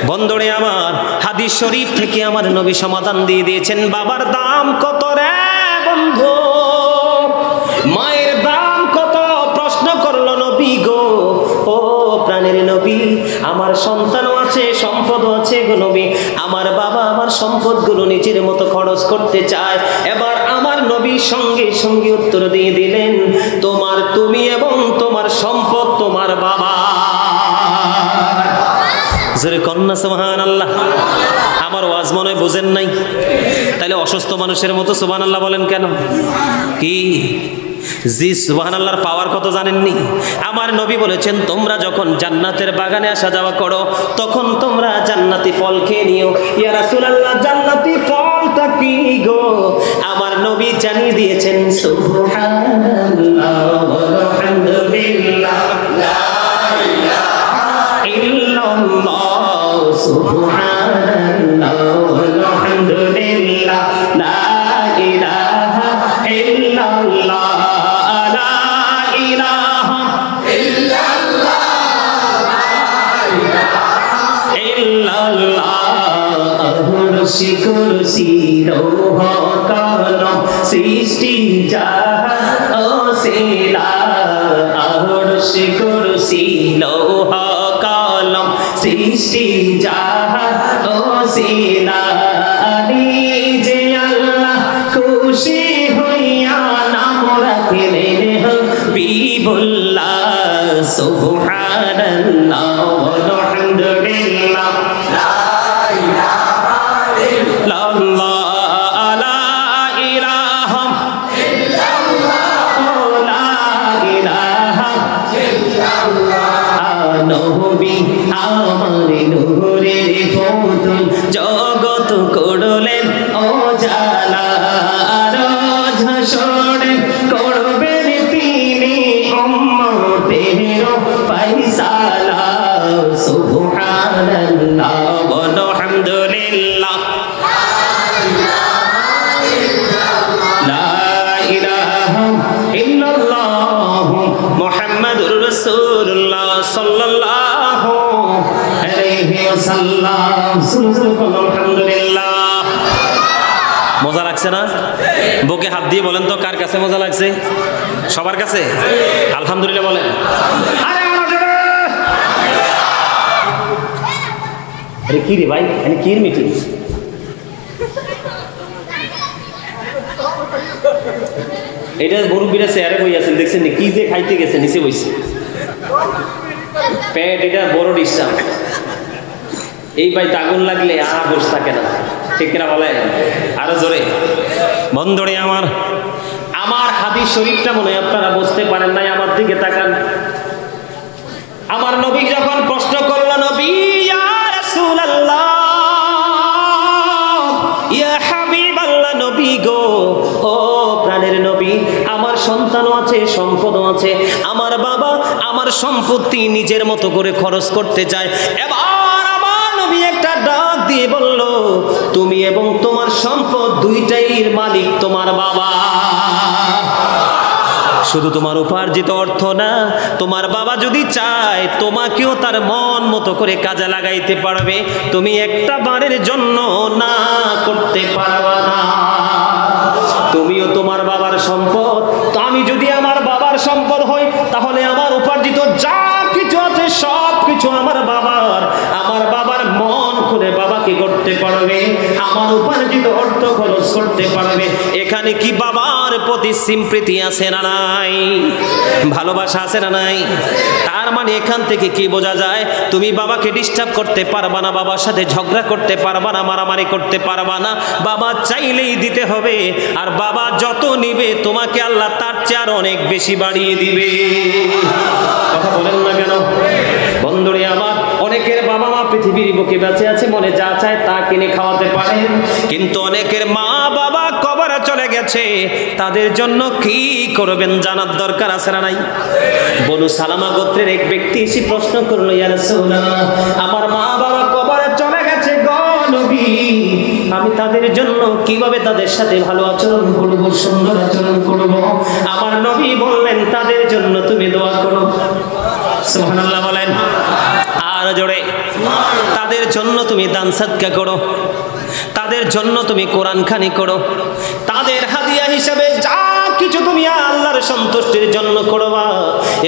বন্ধুরে আমার, হাদিস শরীফ থেকে আমার নবী সমাধান দিয়ে দিয়েছেন। বাবার দাম কত রে বন্ধু? মায়ের দাম কত? প্রশ্ন করলো নবী গো, ও প্রাণের নবী, আমার সন্তানও আছে, সম্পদও আছে গো নবী, আমার বাবা আমার সম্পদগুলো নিজের মতো খরচ করতে চায়। এবার আমার নবী সঙ্গে সঙ্গে উত্তর দিয়ে দিলেন, তোমার তুমি এবং তোমার সম্পদ তোমার বাবা। জোরে কন্যা সুবহানাল্লাহ। আমার ওয়াজ মনে হয় বুঝেন নাই? তাহলে অসুস্থ মানুষের মতো সুবহানাল্লাহ বলেন কেন? কি জি, সুবহানাল্লাহর পাওয়ার কত জানেননি? আমার নবী বলেছেন, তোমরা যখন জান্নাতের বাগানে আসা যাওয়া করো, তখন তোমরা জান্নাতি ফল খেয়ে নিও। ইয়া রাসূলুল্লাহ, জান্নাতি ফলটা কি গো? আমার নবী জানিয়ে দিয়েছেন, সুবহানাল্লাহ ওয়ালহামদুলিল্লাহ, লা ইলাহা ইল্লাল্লাহ, সুবহানাল্লাহ ওয়ালহামদুলিল্লাহ, লা ইলাহা ইল্লাল্লাহ, কুরসি লৌহ কলম সৃষ্টি জাহান ওসিলা, আরশি কুরসি লৌহ কলম সৃষ্টি জাহান ওসিলা, নিজে আল্লাহ খুশি হইয়া নাম রাখলেন হাবিবুল্লাহ, সুবহানাল্লাহ ওয়ালহামদুলিল্লাহ, জগত করলেন ও জালা, ঝাসড়ে করবেন তিনি উম্মতের ফায়সালা, সুবহানাল্লাহ ওয়ালহামদুলিল্লাহ, লা ইলাহা ইল্লাল্লাহ মুহাম্মাদুর রাসূলুল্লাহ সাল্লাল্লাহু আলাইহি ওয়াসাল্লাম। আলহামদুলিল্লাহ। মজা লাগছে না? বুকে হাত দিয়ে বলেন তো, কার কাছে মজা লাগছে? সবার কাছে? আলহামদুলিল্লাহ বলেন। আরে কি রে ভাই, আমি কির মিটিং? এটা মুরব্বীরা চেয়ারে বই আছেন, দেখছেন কি যে খাইতে গেছে, নিচে বইছে পেট, এটা বড় ডিস্টার্ব। এই ভাই আগুন লাগলে আর বসে থাকে না, ঠিক কিনা বলে? আরো জোরে বন্ধুরে আমার, আমার হাদিস শরীফটা মনে হয় আপনারা বুঝতে পারেন নাই, আমার দিকে তাকান। আমার নবী যখন প্রশ্ন করলো, নবী ইয়া রাসূলুল্লাহ, ইয়া হাবিবাল্লাহ, নবী গো, ও প্রাণের নবী, আমার সন্তানও আছে, সম্পদও আছে, আমার বাবা আমার সম্পত্তি নিজের মতো করে খরচ করতে চায়। এবার আমার নবী একটা ডাক দিয়ে বলল, তুমি এবং তোমার সম্পদ দুইটাইর মালিক তোমার বাবা। শুধু তোমার উপার্জিত অর্থ না, তোমার বাবা যদি চায় তোমাকেও তার মন মতো করে কাজে লাগাইতে পারবে, তুমি একটা বারের জন্য না করতে পারবা না। তুমিও তোমার বাবার সম্পদ, তো আমি যদি আমার বাবার সম্পদ হই, তাহলে আমার উপার্জিত যা কিছু আছে সব কিছু আমার বাবার। আমার বাবার মন খুলে বাবাকে করতে পারবে, আমার উপার্জিত অর্থ খরচ করতে পারবে। এখানে কি বাবার প্রতি সিম্প্রীতি আছে না নাই? ভালোবাসা আছে না নাই? তার মানে এখান থেকে কি বোঝা যায়? তুমি বাবাকে ডিস্টার্ব করতে পারবা না, বাবার সাথে ঝগড়া করতে পারবা না, মারামারি করতে পারবা না। বাবা চাইলেই দিতে হবে, আর বাবা যত নিবে তোমাকে আল্লাহ তার চেয়ে আর অনেক বেশি বাড়িয়ে দিবে। কথা বলেন না কেন বন্ধুরে আমার? অনেকের বাবা মা পৃথিবীর বুকে বেঁচে আছে, মনে যা চায় তা কিনে খাওয়াতে পারেন, কিন্তু অনেকের মা বাবা কবরে চলে গেছে, তাদের জন্য কি করবেন জানার দরকার আছে না নাই? বনু সালামা গোত্রের এক ব্যক্তি এসে প্রশ্ন করলো, ইয়া রাসূলুল্লাহ, আমার মা বাবা কবরে চলে গেছে গো নবী, আমি তাদের জন্য কিভাবে তাদের সাথে ভালো আচরণ করব, সুন্দর আচরণ করব? আমার নবী বললেন, তাদের জন্য তুমি দোয়া করো। সুবহানাল্লাহ বলেন আর জোরে। তাদের জন্য তুমি দান সাদকা করো, তাদের জন্য তুমি কোরআন খানি করো, তাদের হাদিয়া হিসেবে যা কিছু তুমি আল্লাহর সন্তুষ্টির জন্য করবা,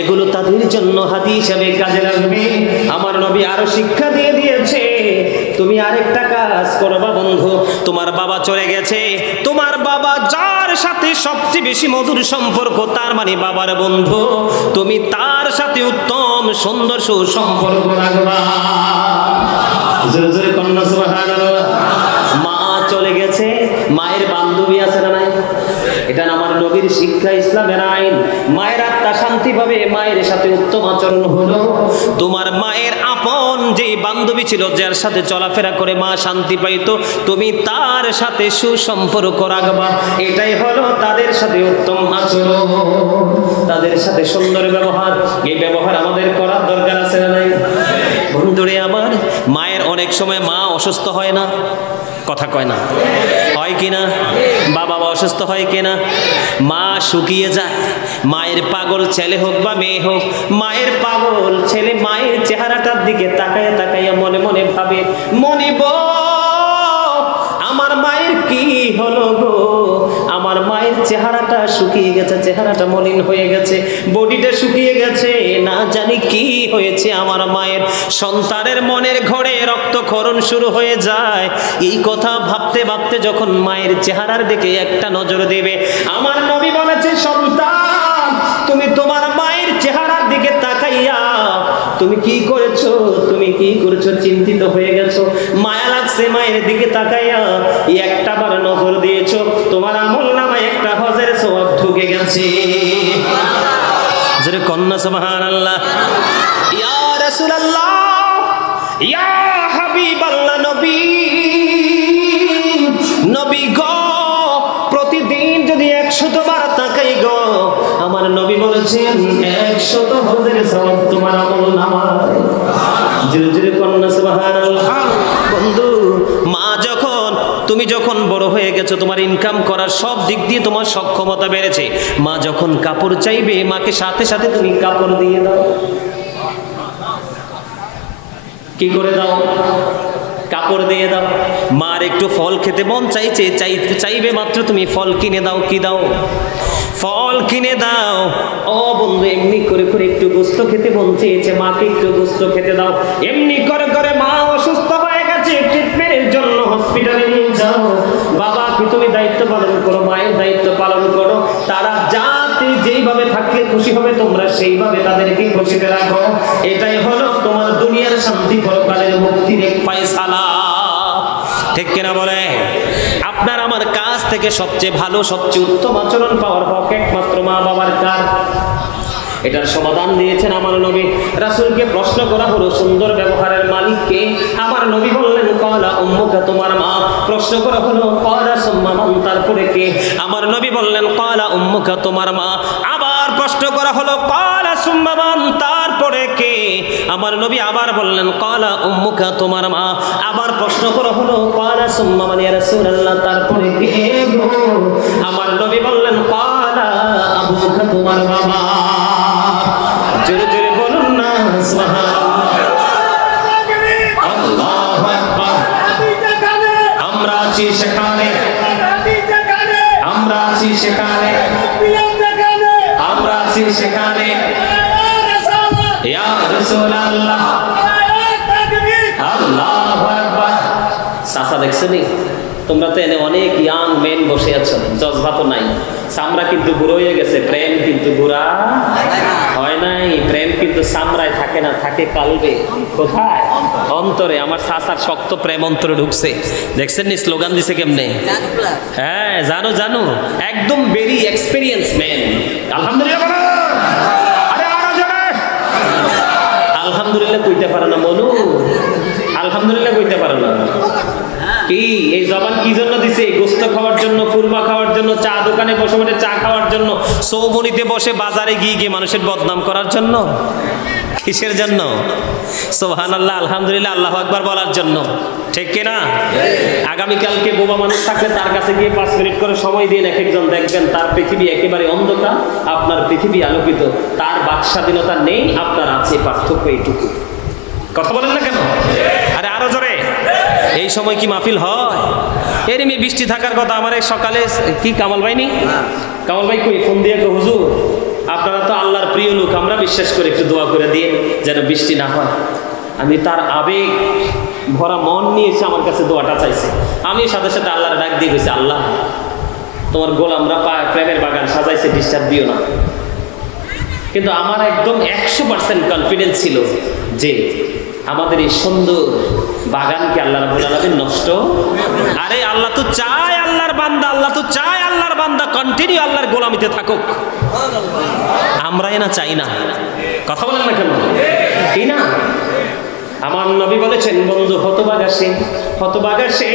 এগুলো তাদের জন্য হাদিয়া হিসেবে কাজে লাগবে। আমার নবী আরো শিক্ষা দিয়ে দিয়েছে, তুমি আরেকটা কাজ করবা বন্ধু। তোমার বাবা চলে গেছে, তোমার বাবা যার সাথে সবচেয়ে বেশি মধুর সম্পর্ক, তার মানে বাবার বন্ধু, তুমি তার সাথে উত্তম সুন্দর সুসম্পর্ক রাখবা। জোরে জোরে কন্যা সুবহানাল্লাহ। মা চলে গেছে, মায়ের বান্ধবী আছে না নাই? এটা আমার নবীর শিক্ষা, ইসলামের আইন। মায়ের আত্মা শান্তি পাবে, মায়ের সাথে উত্তম আচরণ হলো। তোমার মায়ের আপন যে বান্ধবী ছিল, যার সাথে চলাফেরা করে মা শান্তি পাইতো, তুমি তার সাথে সুসম্পর্ক রাখবা। এটাই হলো তাদের সাথে উত্তম আচরণ, তাদের সাথে সুন্দর ব্যবহার। এই ব্যবহার আমাদের করার দরকার আছে না নাই? বন্ধুরে আমার, মায়ের অনেক সময় মা অসুস্থ হয় না, কথা কয় না, হয় কিনা? বাবা অসুস্থ হয় কিনা? মা শুকিয়ে যায়। মায়ের পাগল ছেলে হোক বা মেয়ে হোক, মায়ের পাগল ছেলে মায়ের চেহারাটার দিকে তাকাইয়া তাকাইয়া মনে মনে ভাবে, মনিব আমার মায়ের কি হলো গো? আমার মায়ের চেহারাটা শুকিয়ে গেছে, চেহারাটা মলিন হয়ে গেছে, বডিটা শুকিয়ে গেছে, না জানি কি হয়েছে আমার মায়ের। সন্তানের মনের ঘরে রক্তক্ষরণ শুরু হয়ে যায়। এই কথা ভাবতে ভাবতে যখন মায়ের চেহারার দিকে একটা নজর দেবে, আমার নবী বলেছে, সন্তান তুমি তোমার মায়ের চেহারার দিকে তাকাইয়া তুমি কি করেছো, তুমি কি করেছো, চিন্তিত হয়ে গেছো, মায়া লাগছে মায়ের দিকে তাকাইয়া একটা বার নজর দিয়েছো, তোমার আমল নামায় একটা হজের সওয়াব ঢুকে গেছে। জোরে কন্যা সুবহানাল্লাহ। ইয়া রাসূলুল্লাহ, ইয়া হাবিবাল্লাহ, নবী নবী গো, প্রতিদিন যদি 100 বার তাকাই গো, আমার নবী বলেছেন 100 হজের সওয়াব তোমার আমল নামায়। জোরে জোরে কন্যা সুবহানাল্লাহ। বন্ধু, মা যখন তুমি যখন বড় হয়ে গেছো, তোমার ইনকাম করার সব দিক দিয়ে তোমার সক্ষমতা বেড়েছে, মা যখন কাপড় চাইবে, মাকে সাথে সাথে তুমি কাপড় দিয়ে দাও। কি করে দাও? কাপড় দিয়ে দাও। মার একটু ফল খেতে মন চাইছে, চাইবে মাত্র তুমি ফল কিনে দাও। কি দাও? ফল কিনে দাও। ও বন্ধু, এমনি করে করে একটু গোস্ত খেতে মন চেয়েছে, মাকে একটু গোস্ত খেতে দাও। এমনি করে করে মা অসুস্থ হয়ে গেছে, হসপিটালে নিয়ে যাও, বাবা কি তুমি দায়িত্ব পালন করো, মায়ের দায়িত্ব পালন করো, তারা যাতে যেইভাবে থাকলে খুশি হবে তোমরা সেইভাবে তাদেরকে খুশিতে রাখো। এটাই হলো তোমার দুনিয়ার শান্তি, পরকালের মুক্তির এক ফয়সালা। ঠিক কিনা বলে? আপনার আমার কাছ থেকে সবচেয়ে ভালো, সবচেয়ে উত্তম আচরণ পাওয়ার হক একমাত্র মা বাবার কার? এটার সমাধান দিয়েছেন আমার নবী। রাসূলকে প্রশ্ন করা হলো সুন্দর ব্যবহারের মালিক কে? আমার নবী বললেন ক্বালা উম্মুকা, তোমার মা। প্রশ্ন করা হলো ক্বালা সুম্মা মান, তারপরে কে? আমার নবী বললেন ক্বালা উম্মুকা, তোমার মা। আবার প্রশ্ন করা হলো ক্বালা সুম্মা মান, তারপরে কে? আমার নবী আবার বললেন ক্বালা উম্মুকা, তোমার মা। আবার প্রশ্ন করা হলো ক্বালা সুম্মা মান ইয়া রাসূলুল্লাহ, তারপরে কে গো? আমার নবী বললেন ক্বালা আবুকা, তোমার বাবা। জোরে জোরে বলুন না সুবহানাল্লাহ। আল্লাহু আকবার। আমরা আছি সেখানে, আমরা আছি সেখানে, আমরা আছি সেখানে। ইয়া রাসূলুল্লাহ, আল্লাহু আকবার। চাচা দেখছেন তোমরা তো এনে অনেক ইয়াং মেন বসে আছো, জজবা তো নাই, চামড়া কিন্তু বুড়ো হয়ে গেছে, প্রেম কিন্তু বুড়া হয় নাই। প্রেম কিন্তু চামড়ায় থাকে না, থাকে কালবে। কোথায়? অন্তরে। আমার চাচার শক্ত প্রেম অন্তরে ঢুকছে। দেখছেন নি স্লোগান দিছে কেমনে? হ্যাঁ, জানো জানো, একদম ভেরি এক্সপেরিয়েন্স ম্যান। আলহামদুলিল্লাহ। আরে আরো জোরে আলহামদুলিল্লাহ কইতে পারে না বলু, আলহামদুলিল্লাহ কইতে পারে না। কি এই জবান কি জন্য দিছে? গোস্ত খাওয়ার জন্য, কুরমা খাওয়ার জন্য, চা দোকানে বসে বসে চা খাওয়ার জন্য, চৌমনিতে বসে বাজারে গিয়ে গিয়ে মানুষের বদনাম করার জন্য? কিসের জন্য? সুবহানাল্লাহ, আলহামদুলিল্লাহ, আল্লাহু আকবার বলার জন্য। ঠিক কিনা? আগামীকালকে বোবা মানুষ থাকলে তার কাছে গিয়ে 5 মিনিট করে সময় দিন, এক একজন দেখবেন তার পৃথিবী একেবারে অন্ধকার, আপনার পৃথিবী আলোকিত। তার বাকস্বাধীনতা নেই, আপনার আছে, পার্থক্য এইটুকু। কথা বলেন না কেন? আরে আরো জোরে। এই সময় কি মাহফিল হয়? এরমি বৃষ্টি থাকার কথা। আমার সকালে কি কামাল ভাই নি, কামাল ভাই কই ফোন দিয়ে হুজুর আপনারা তো আল্লাহর প্রিয় লোক, আমরা বিশ্বাস করি, একটু দোয়া করে দিয়ে যেন বৃষ্টি না হয়। আমি তার আবেগ ভরা মন নিয়েছে, আমার কাছে দোয়াটা চাইছে। আমি সাথে সাথে আল্লাহর ডাক দিয়ে গেছি, আল্লাহ তোমার গোলামরা প্রেমের বাগান সাজাইছে, ডিস্টার্ব দিও না। কিন্তু আমার একদম 100% কনফিডেন্স ছিল যে আমাদের এই সুন্দর বাগানকে আল্লাহ রাব্বুল আলামিন নষ্ট। আরে আল্লাহ তো চায় আল্লাহর বান্দা, আল্লাহ তো চায় আল্লাহর বান্দা কন্টিনিউ আল্লাহর গোলামিতে থাকুক। আমরাই না চাই না। কথা বলেন না কেন? কি না? আমার নবী বলেছেন বন্ধু হতভাগা সে, হতভাগা সে,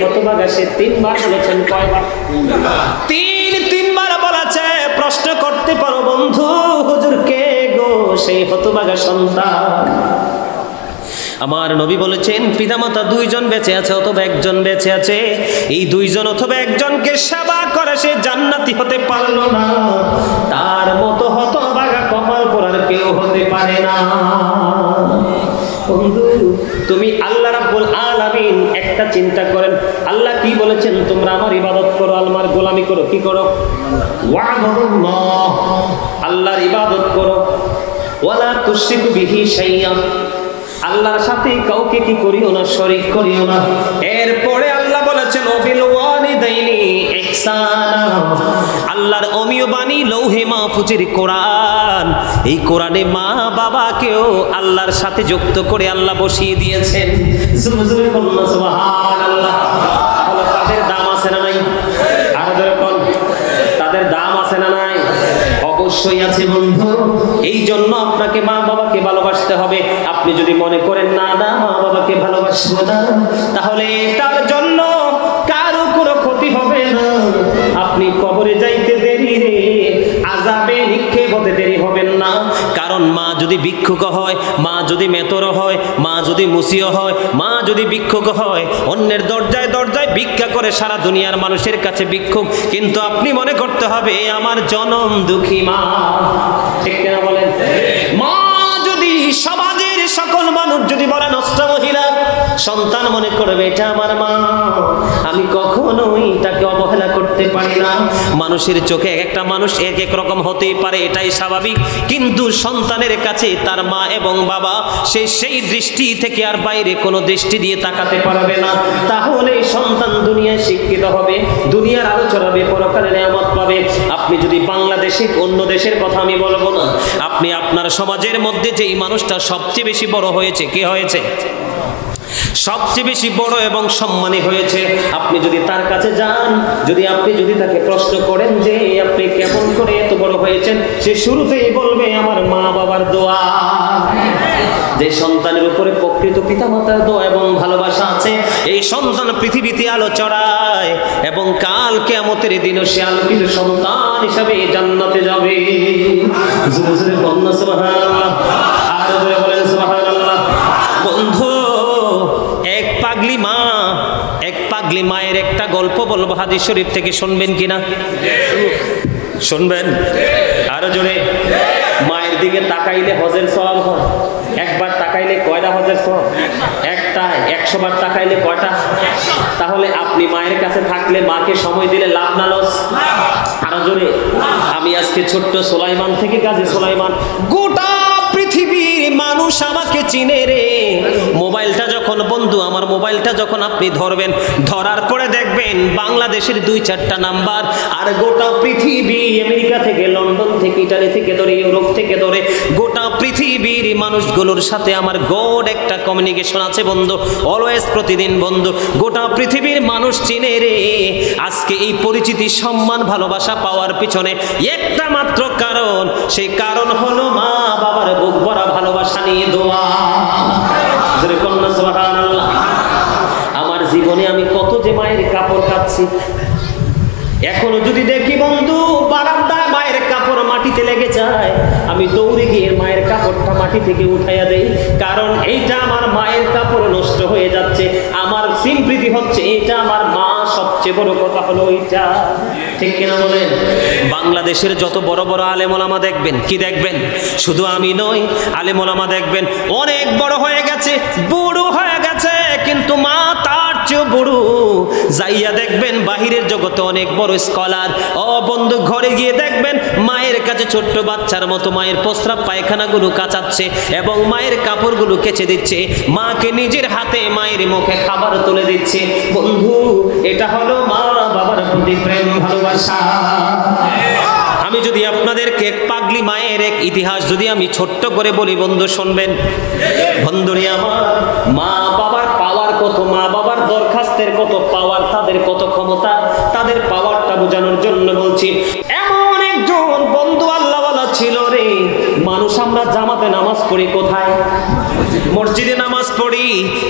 হতভাগা সে। 3 বার বলেছেন। কয়বার? 3 বার বলেছে। প্রশ্ন করতে পারো বন্ধু, হুজুর কে গো সেই হতভাগা সন্তান? আমার নবী বলেছেন পিতামাতা 2 জন বেঁচে আছে অথবা 1 জন বেঁচে আছে, এই 2 জন অথবা 1 জনকে সেবা করে সে জান্নাতি হতে পারলো না, তার মতো হতভাগা কপাল পরার কেউ হতে পারে না। বন্ধু তুমি আল্লাহ রাব্বুল আলামিন একটা চিন্তা করেন, আল্লাহ কি বলেছেন? তোমরা আমার ইবাদত করো, আমার গোলামি করো। কি করো? ওয়া'বুদুল্লাহ, আল্লাহর ইবাদত করো। ওয়ালা তুশরিকু বিহি শাইআ, আল্লাহর সাথে কাউকে কি করিও না, শরীক করিও না। এরপরে আল্লাহ বলেছেন ওয়াবিল ওয়ালিদাইনি ইহসানা, আল্লাহর অমীয় বাণী লৌহে মাহফুজের কোরআন, এই কোরআনে মা বাবাকেও আল্লাহর সাথে যুক্ত করে আল্লাহ বসিয়ে দিয়েছেন। সুবহানাল্লাহ। তাদের দাম আছে না নাই? আর ধরে কোন তাদের দাম আছে না নাই? অবশ্যই আছে বন্ধু। এই জন্য আপনাকে মা বাবাকে ভালোবাসতে হবে। আপনি যদি মনে করেন না না মা বাবাকে ভালোবাসবো না, তাহলে তার জন্য কারো কোনো ক্ষতি হবে না। আপনি কবরে যাইতে দেরি রে, আযাবে নিক্ষেপ হতে দেরি হবেন না। কারণ মা যদি ভিক্ষুক হয়, মা যদি মেতর হয়, মা যদি মুসিও হয়, মা যদি ভিক্ষুক হয়, অন্যের দরজায় দরজায় ভিক্ষা করে সারা দুনিয়ার মানুষের কাছে ভিক্ষুক, কিন্তু আপনি মনে করতে হবে আমার জনম দুঃখী মা। ঠিক কিনা বলেন? মা যদি সমাজের সকল মানুষ যদি বলে নষ্ট মহিলা, সন্তান মনে করবে এটা আমার মা, আমি কখনোই তাকে অবহেলা করতে পারি না। মানুষের চোখে এক একটা মানুষ এক এক রকম হতেই পারে, এটাই স্বাভাবিক, কিন্তু সন্তানের কাছে তার মা এবং বাবা সেই দৃষ্টি থেকে আর বাইরে কোনো দৃষ্টি দিয়ে তাকাতে পারবে না। তাহলে সন্তান দুনিয়ায় শিক্ষিত হবে, দুনিয়ার আলো ছড়াবে, পরকালে নিয়ামত পাবে। আপনি যদি বাংলাদেশে, অন্য দেশের কথা আমি বলবো না, আপনি আপনার সমাজের মধ্যে যেই মানুষটা সবচেয়ে বেশি বড় হয়েছে, কে হয়েছে? সবচেয়ে বেশি বড় এবং সম্মানী হয়েছে, আপনি যদি তার কাছে যান, আপনি যদি তাকে প্রশ্ন করেন যে আপনি কেমন করে এত বড় হয়েছেন, সে শুরুতেই বলবে আমার মা বাবার দোয়া। যে সন্তানের উপরে প্রকৃত পিতামাতার দোয়া এবং ভালোবাসা আছে, এই সন্তান পৃথিবীতে আলো ছড়ায় এবং কাল কিয়ামতের দিনে সে আলোকিত সন্তান হিসাবে জান্নাতে যাবে। জোরে জোরে বলুন সুবহানাল্লাহ, আর জোরে বলেন সুবহানাল্লাহ। বন্ধু, এক পাগলি মায়ের একটা গল্প বলবো, হাদিস শরীফ থেকে, শুনবেন কিনা? শুনবেন? আরো জোরে। মায়ের দিকে তাকাইলে হজের সওয়াব হয়। একবার তাকাইলে কয়টা হজের সওয়াব? একটা। 100 বার তাকাইলে কয়টা? তাহলে আপনি মায়ের কাছে থাকলে, মাকে সময় দিলে লাভ না লস? আরো জোরে। আমি আজকে ছোট্ট সুলাইমান থেকে কাজী সুলাইমান, গোটা পৃথিবীর মানুষ আমাকে চিনে রে। মোবাইলটা যখন, বন্ধু আমার মোবাইলটা যখন আপনি ধরবেন, ধরার পরে দেখবেন বাংলাদেশের 2-4টা নাম্বার, আর গোটা পৃথিবী, আমেরিকা থেকে, লন্ডন থেকে, ইটালি থেকে ধরে, ইউরোপ থেকে ধরে গোটা পৃথিবীর মানুষগুলোর সাথে আমার গোড একটা কমিউনিকেশন আছে বন্ধু, অলওয়েজ, প্রতিদিন বন্ধু। গোটা পৃথিবীর মানুষ চিনে রে। আজকে এই পরিচিতি, সম্মান, ভালোবাসা পাওয়ার পিছনে একটা মাত্র কারণ, সেই কারণ হলো মা বাবার বুক ভরা ভালোবাসা নিয়ে দোয়া। সুবহানাল্লাহ। আমার জীবনে আমি কত যে মায়ের কাপড় কাচ্ছি, এখনো যদি দেখি বন্ধু বারান্দায় মায়ের কাপড় মাটিতে লেগে যায়, আমি দৌড়ে গিয়ে মায়ের কাপড়টা মাটি থেকে উঠাইয়া দেই, কারণ এইটা আমার মায়ের কাপড় নষ্ট হয়ে যাচ্ছে, আমার স্মৃতি হচ্ছে এটা আমার মা। সবচেয়ে বড় কথা হলো এইটা, ঠিক কিনা বলেন? বাংলাদেশের যত বড় বড় আলেম ওলামা দেখবেন, কি দেখবেন? শুধু আমি নই, আলেম ওলামা দেখবেন অনেক বড় হয়ে গেছে, বুড়ো হয়ে গেছে, কিন্তু মা তার চেয়ে বড়। যাইয়া দেখবেন বাহিরের জগতে অনেক বড় স্কলার। ও বন্ধু, ঘরে গিয়ে দেখবেন মায়ের কাছে ছোট্ট বাচ্চার মতো মায়ের প্রস্রাব পায়খানাগুলো কাচাচ্ছে এবং মায়ের কাপড়গুলো কেচে দিচ্ছে, মাকে নিজের হাতে মায়ের মুখে খাবার তুলে দিচ্ছে। বন্ধু, এটা হলো মা বাবার প্রতি প্রেম, ভালোবাসা। আমি যদি আপনাদেরকে পাগলি মায়ের এক ইতিহাস যদি আমি ছোট্ট করে বলি, বন্ধু শুনবেন? বন্ধুরে আমার, মা বাবার পাওয়ার কত, মা বাবার দরখাস্তের কত পাওয়ার, তাদের কত ক্ষমতা, তাদের পাওয়ারটা বোঝানোর জন্য বলছি। এমন একজন বন্ধু আল্লাহওয়ালা ছিল রে। মানুষ আমরা জামাতে নামাজ পড়ি কোথায়? মসজিদে নামাজ পড়ি,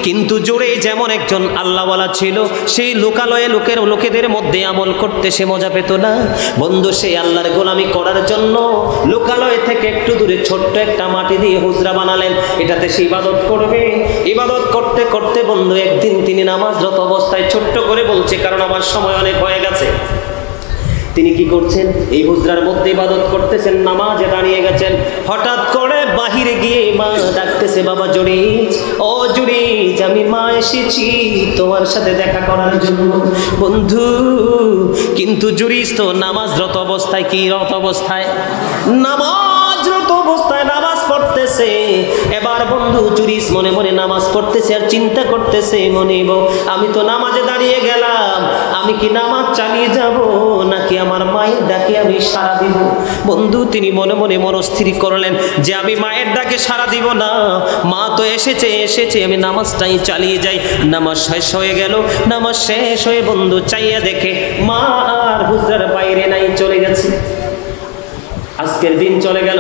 কিন্তু জোরে যেমন একজন আল্লাহওয়ালা ছিল, সেই লোকালয়ে লোকেদের মধ্যে আমল করতে সে মজা পেত না। বন্ধু, সেই আল্লাহর গোলামি করার জন্য লোকালয় থেকে একটু দূরে ছোট্ট একটা মাটি দিয়ে হুজরা বানালেন, এটাতে সে ইবাদত করবে। ইবাদত করতে করতে বন্ধু একদিন তিনি নামাজরত অবস্থায় ছোট্ট করে বলছে, কারণ আমার সময় অনেক হয়ে গেছে, তিনি কি করছেন? এই হুজরার মধ্যে ইবাদত করতেছেন, নামাজে দাঁড়িয়ে গেছেন। হঠাৎ করে বাহিরে গিয়ে মা ডাকতেছে, বাবা জুরিজ, ও জুরিজ, আমি মা এসেছি তোমার সাথে দেখা করার জন্য। বন্ধু, কিন্তু জুরিজ তো নামাজরত অবস্থায়, কি রত অবস্থায়? নামাজরত অবস্থায় নামাজ পড়তেছে। এবার বন্ধু জুরিজ মনে মনে নামাজ পড়তেছে আর চিন্তা করতেছে, মনিব আমি তো নামাজে দাঁড়িয়ে গেলাম, আমি কি নামাজ চালিয়ে যাব নাকি আমার মায়ের ডাকে আমি সাড়া দিব? বন্ধু, তিনি মনে মনে মনস্থির করলেন যে আমি মায়ের ডাকে সাড়া দিব না, মা তো এসেছে, আমি নামাজটাই চালিয়ে যাই। নামাজ শেষ হয়ে গেল। নামাজ শেষ হয়ে বন্ধু চাইয়া দেখে মা আর হুজরার বাইরে নাই, চলে গেছে। আজকের দিন চলে গেল,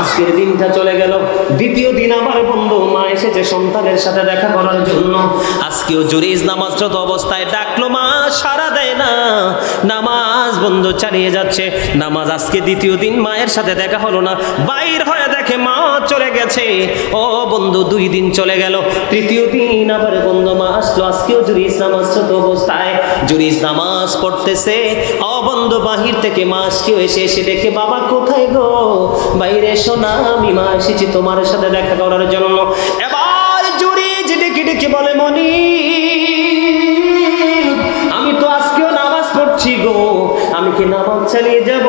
আজকের দিনটা চলে গেল। দ্বিতীয় দিন আবার বন্ধু মা এসেছে সন্তানের সাথে দেখা করার জন্য। আজকেও জুরিজ নামাজরত অবস্থায় ডাকলো, মা সাড়া দেয় না, নামাজ বন্ধু চালিয়ে যাচ্ছে। নামাজ আজকে দ্বিতীয় দিন মায়ের সাথে দেখা হলো না, বাইর হয়ে দেখে মা চলে গেছে। ও বন্ধু, 2 দিন চলে গেল। তৃতীয় দিন আবার বন্ধু মা আসলো, আজকেও জুরিজ নামাজরত অবস্থায়, জুরিজ নামাজ পড়তেছে। ও বন্ধু, বাহির থেকে মা আজকেও এসে দেখে, বাবা কোথায় গো? বাইরে এসো না, আমি মা এসেছি তোমার সাথে দেখা করার জন্য। এবার জুরিজ ডেকে বলে, মনি আমি তো আজকেও নামাজ পড়ছি গো, আমি কি নামাজ চালিয়ে যাব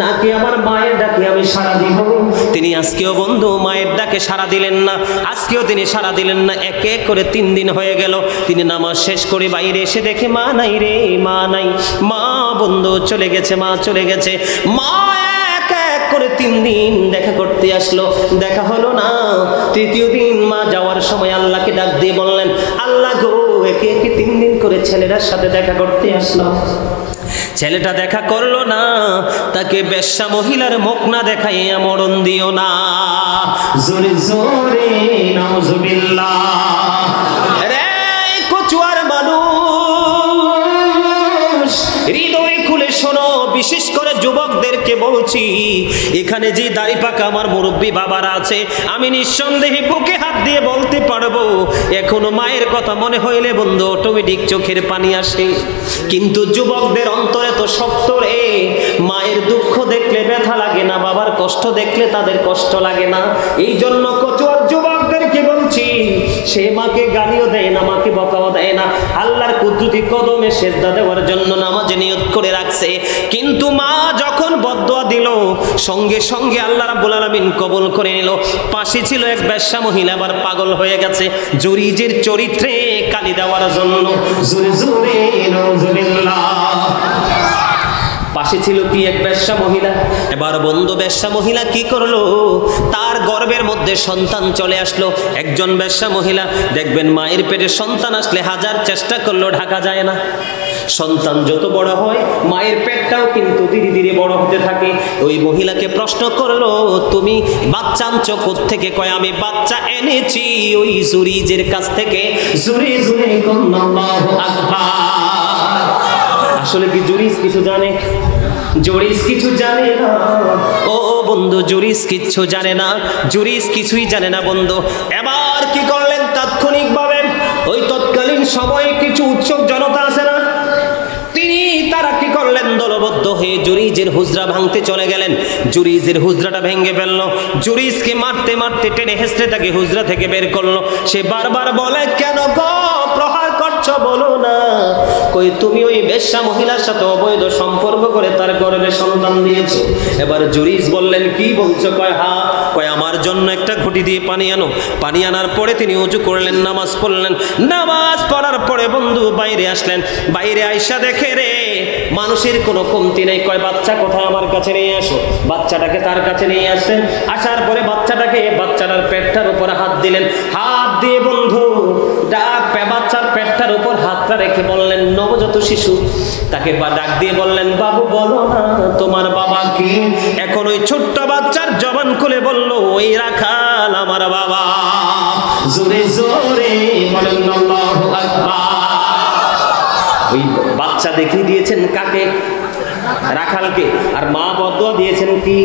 নাকি আমার মায়ের ডাকে আমি সাড়া দিব? তিনি আজকেও বন্ধু মায়ের ডাকে সাড়া দিলেন না, আজকেও তিনি সাড়া দিলেন না। এক এক করে 3 দিন হয়ে গেল। তিনি নামাজ শেষ করে বাইরে এসে দেখে মা নাই রে, মা নাই। মা বন্ধু চলে গেছে, মা চলে গেছে। মা এক এক করে 3 দিন দেখা করতে আসলো, দেখা হলো না। তৃতীয় দিন মা যাওয়ার সময় আল্লাহকে ডাক দিয়ে বললেন, আল্লাহ গো, একে একে 3 দিন করে ছেলেটার সাথে দেখা করতে আসলো, ছেলেটা দেখা করলো না, তাকে বেশ্যা মহিলার মুখ না দেখাইয়া মরণ দিও না। জোরে জোরে নাউজুবিল্লাহ। রে কচুয়ার মানুষ, হৃদয় খুলে শোনো, বিশেষ করে যুবকদেরকে বলছি, এখানে যে দাড়ি পাকা আমার মুরব্বী বাবারা আছে, আমি নিঃসন্দেহে বুকে হাত দিয়ে বলতে পারবো, এখনো মায়ের কথা মনে হইলে বন্ধু অটোমেটিক চোখের পানি আসে। কিন্তু যুবকদের অন্তরে তো শক্ত রে, মায়ের দুঃখ দেখলে ব্যথা লাগে না, বাবার কষ্ট দেখলে তাদের কষ্ট লাগে না। এই জন্য কচুয়ার যুবকদেরকে বলছি, সে মাকে গালিও দেয় না, মাকে বকাও দেয় না, আল্লাহর কুদরতি কদমে সেজদা দেওয়ার জন্য নামাজে নিয়ত করে রাখছে। কিন্তু মা যখন বদদুয়া দিল, সঙ্গে সঙ্গে আল্লাহ রাব্বুল আলামিন কবুল করে নিল। পাশে ছিল এক বেশ্যা মহিলা, আবার পাগল হয়ে গেছে জুরিজের চরিত্রে কালি দেওয়ার জন্য। জোরে জোরে নাউজুবিল্লাহ। পাশে ছিল কি এক বেশ্যা মহিলা। এবার বন্ধু বেশ্যা মহিলা কি করলো, তার গর্ভের মধ্যে সন্তান চলে আসলো। একজন বেশ্যা মহিলা দেখবেন মায়ের পেটে সন্তান আসলে হাজার চেষ্টা করলেও ঢাকা যায় না। সন্তান যত বড় হয় মায়ের পেটটাও কিন্তু ধীরে ধীরে বড় হতে থাকে। ওই মহিলাকে প্রশ্ন করলো, তুমি বাচ্চা আনছো কোত্থেকে? কয়, আমি বাচ্চা এনেছি ওই জুরিজের কাছ থেকে। জুরি জুরি আল্লাহু আকবার। আসলে কি জুরিজ কিছু জানে? জুরিজ কিছু জানে না ও বন্ধু, জুরিজ কিছু জানে না, জুরিজ কিছুই জানে না বন্ধু। এবার কি করলেন, তাৎক্ষণিকভাবে ওই তৎকালীন সময়ে কিছু উৎসুক জনতা আছে না, তারা কি করলেন, দলবদ্ধ হয়ে জুরিজের হুজরা ভাঙতে চলে গেলেন। জুরিজের হুজরাটা ভেঙে ফেললো। জুরিজকে মারতে মারতে টেনে হেসড়ে তাকে হুজরা থেকে বের করলো। সে বারবার বলে, কেন গো প্রহার করছো, বলো না। কই, তুমি ওই বেশ্যা মহিলার সাথে অবৈধ সম্পর্ক করে তার গর্ভে সন্তান দিয়েছো। এবার জুরিজ বললেন, কি বলছো? কয়, হ্যাঁ। কয়, আমার জন্য একটা ঘটি দিয়ে পানি আনো। পানি আনার পরে তিনি উজু করলেন, নামাজ পড়লেন। নামাজ পড়ার পরে বন্ধু বাইরে আসলেন। বাইরে আইসা দেখে রে মানুষের কোনো কমতি নেই। কয়, বাচ্চা কোথায়, আমার কাছে নিয়ে আসো। বাচ্চাটাকে তার কাছে নিয়ে আসলেন। আসার পরে বাচ্চাটার পেটটার উপর হাত দিলেন। হাত দিয়ে বন্ধু বাচ্চার পেটটার উপর হাতটা রেখে বললেন, নবজাত শিশু, তাকে ডাক দিয়ে বললেন, বাবু বলো না তোমার বাবা কি? এখন ওই ছোট্ট বাচ্চার জবান খুলে বলল, ওই রাখাল আমার বাবা। জোরে জোরে বলেন আল্লাহু আকবার। ওই বাচ্চা দেখিয়ে দিয়েছেন কাকে? রাখালকে। আর মা বদদুয়া দিয়েছেন কি?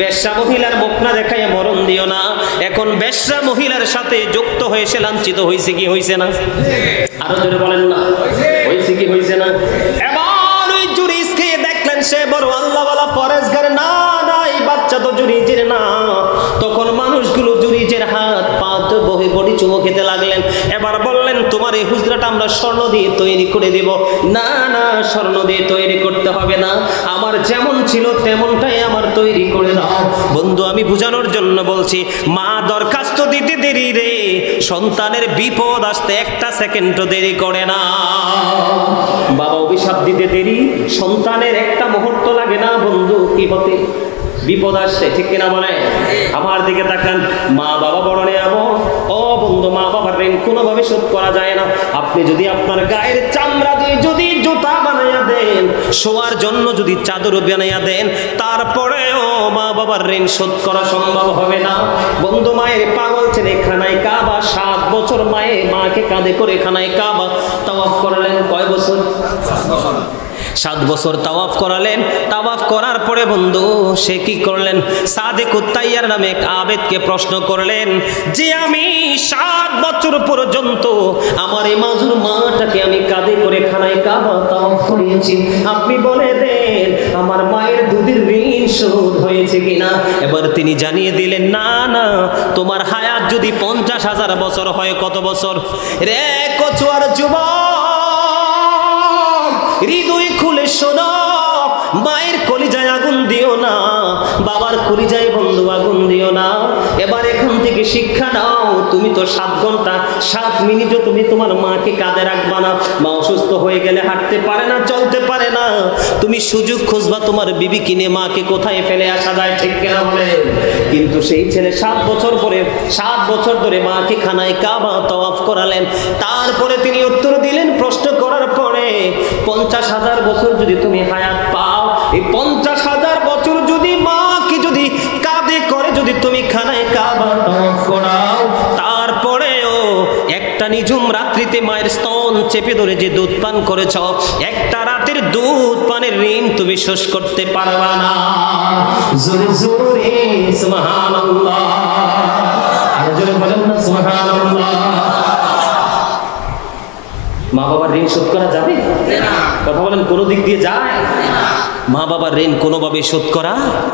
বেশ্যা মহিলার মুখ না দেখায় মরণ দিও না। এখন বেশ্যা মহিলার সাথে যুক্ত হয়ে সে লাঞ্ছিত হয়েছে কি হয়েছে না? আরো জোরে বলেন না, হয়েছে কি হয়েছে না? এবার ওই জুরিজকে দেখলেন সে বড় আল্লাহওয়ালা পরেশগার। না না, এই বাচ্চা তো জুরিজের না। তখন মানুষগুলো জুরিজের হাত পা বহে বডি চুমো খেতে লাগলেন। এবার বললেন, তোমার এই হুজরাটা আমরা স্বর্ণ দিয়ে তৈরি করে দেব। না না, স্বর্ণ দিয়ে তৈরি করতে হবে না, আমার যেমন ছিল তেমনটাই আমার তৈরি করে দাও। বন্ধু, আমি বুঝানোর জন্য বলছি, মা দরখাস্ত দিতে দেরি রে, সন্তানের বিপদ আসতে একটা সেকেন্ডও দেরি করে না। বাবা অভিশাপ দিতে দেরি, সন্তানের একটা মুহূর্ত লাগে না বন্ধু কি হতে বিপদ আসছে, ঠিক কিনা বলে? আমার দিকে তাকান, মা বাবা বড় নিয়ামত। ও বন্ধু, মা বাবার ঋণ কোনোভাবে শোধ করা যায় না। আপনি যদি আপনার গায়ের চামড়া দিয়ে যদি জুতা বানাইয়া দেন, শোয়ার জন্য যদি চাদর বানাইয়া দেন, তারপরেও মা বাবার ঋণ শোধ করা সম্ভব হবে না। বন্ধু, মায়ের পাগল ছেলে খানায় কাবা 7 বছর মাকে কাঁধে করে খানায় কাবা তাওয়াফ করলেন। কয় বছর? 7 বছর তাওয়াফ করালেন। তাওয়াফ করার পরে বন্ধু সে কি করলেন, সাদেকুত তাইয়ার নামে এক আবেদকে প্রশ্ন করলেন যে আমি 7 বছর পর্যন্ত আমার এই মাজুর মাটাকে আমি কাঁধে করে খানায় কাবা তাওয়াফ করিয়েছি, আপনি বলে দেন আমার মায়ের দুধের ঋণ শোধ হয়েছে কিনা। এবার তিনি জানিয়ে দিলেন, না না, তোমার হায়াত যদি 50,000 বছর হয়, কত বছর রে কচুয়ার যুবক, হৃদয় খুলে শোনো, মায়ের কলিজায় আগুন দিও না, বাবার কলিজায় বন্ধু আগুন দিও না। এবার এখান থেকে শিক্ষা নাও, তুমি তো 7 ঘন্টা 7 মিনিটও তুমি তোমার মাকে কাঁধে রাখবা না। মা অসুস্থ হয়ে গেলে হাঁটতে পারে না, চলতে পারে না, তুমি সুযোগ খুঁজবা তোমার বিবি কিনে মাকে কোথায় ফেলে আসা যায়, ঠিক কিনা বলে। কিন্তু সেই ছেলে 7 বছর পরে 7 বছর ধরে মাকে খানায় কাবা তওয়াফ করালেন। তারপরে তিনি উত্তর দিলেন, প্রশ্ন করার পরে 50,000 বছর যদি তুমি হায়াত পাও, এই 50,000 বছর যদি মাকে যদি কাঁধে করে যদি তুমি খানায় কাবা তওয়াফ করাও, তারপরেও একটা নিঝুম রাত্রিতে মায়ের স্তন চেপে ধরে যে দুধ পান করেছ, একটা রাতের দুধ পানের ঋণ তুমি শোধ করতে পারবা না। জোরে জোরে সুবহানাল্লাহ, আর জোরে বলেন না সুবহানাল্লাহ। মা বাবার ঋণ শোধ করা যাবে না, কথা বলেন, কোন দিক দিয়ে যায়? মা বাবার ঋণ কোনোভাবে শোধ করা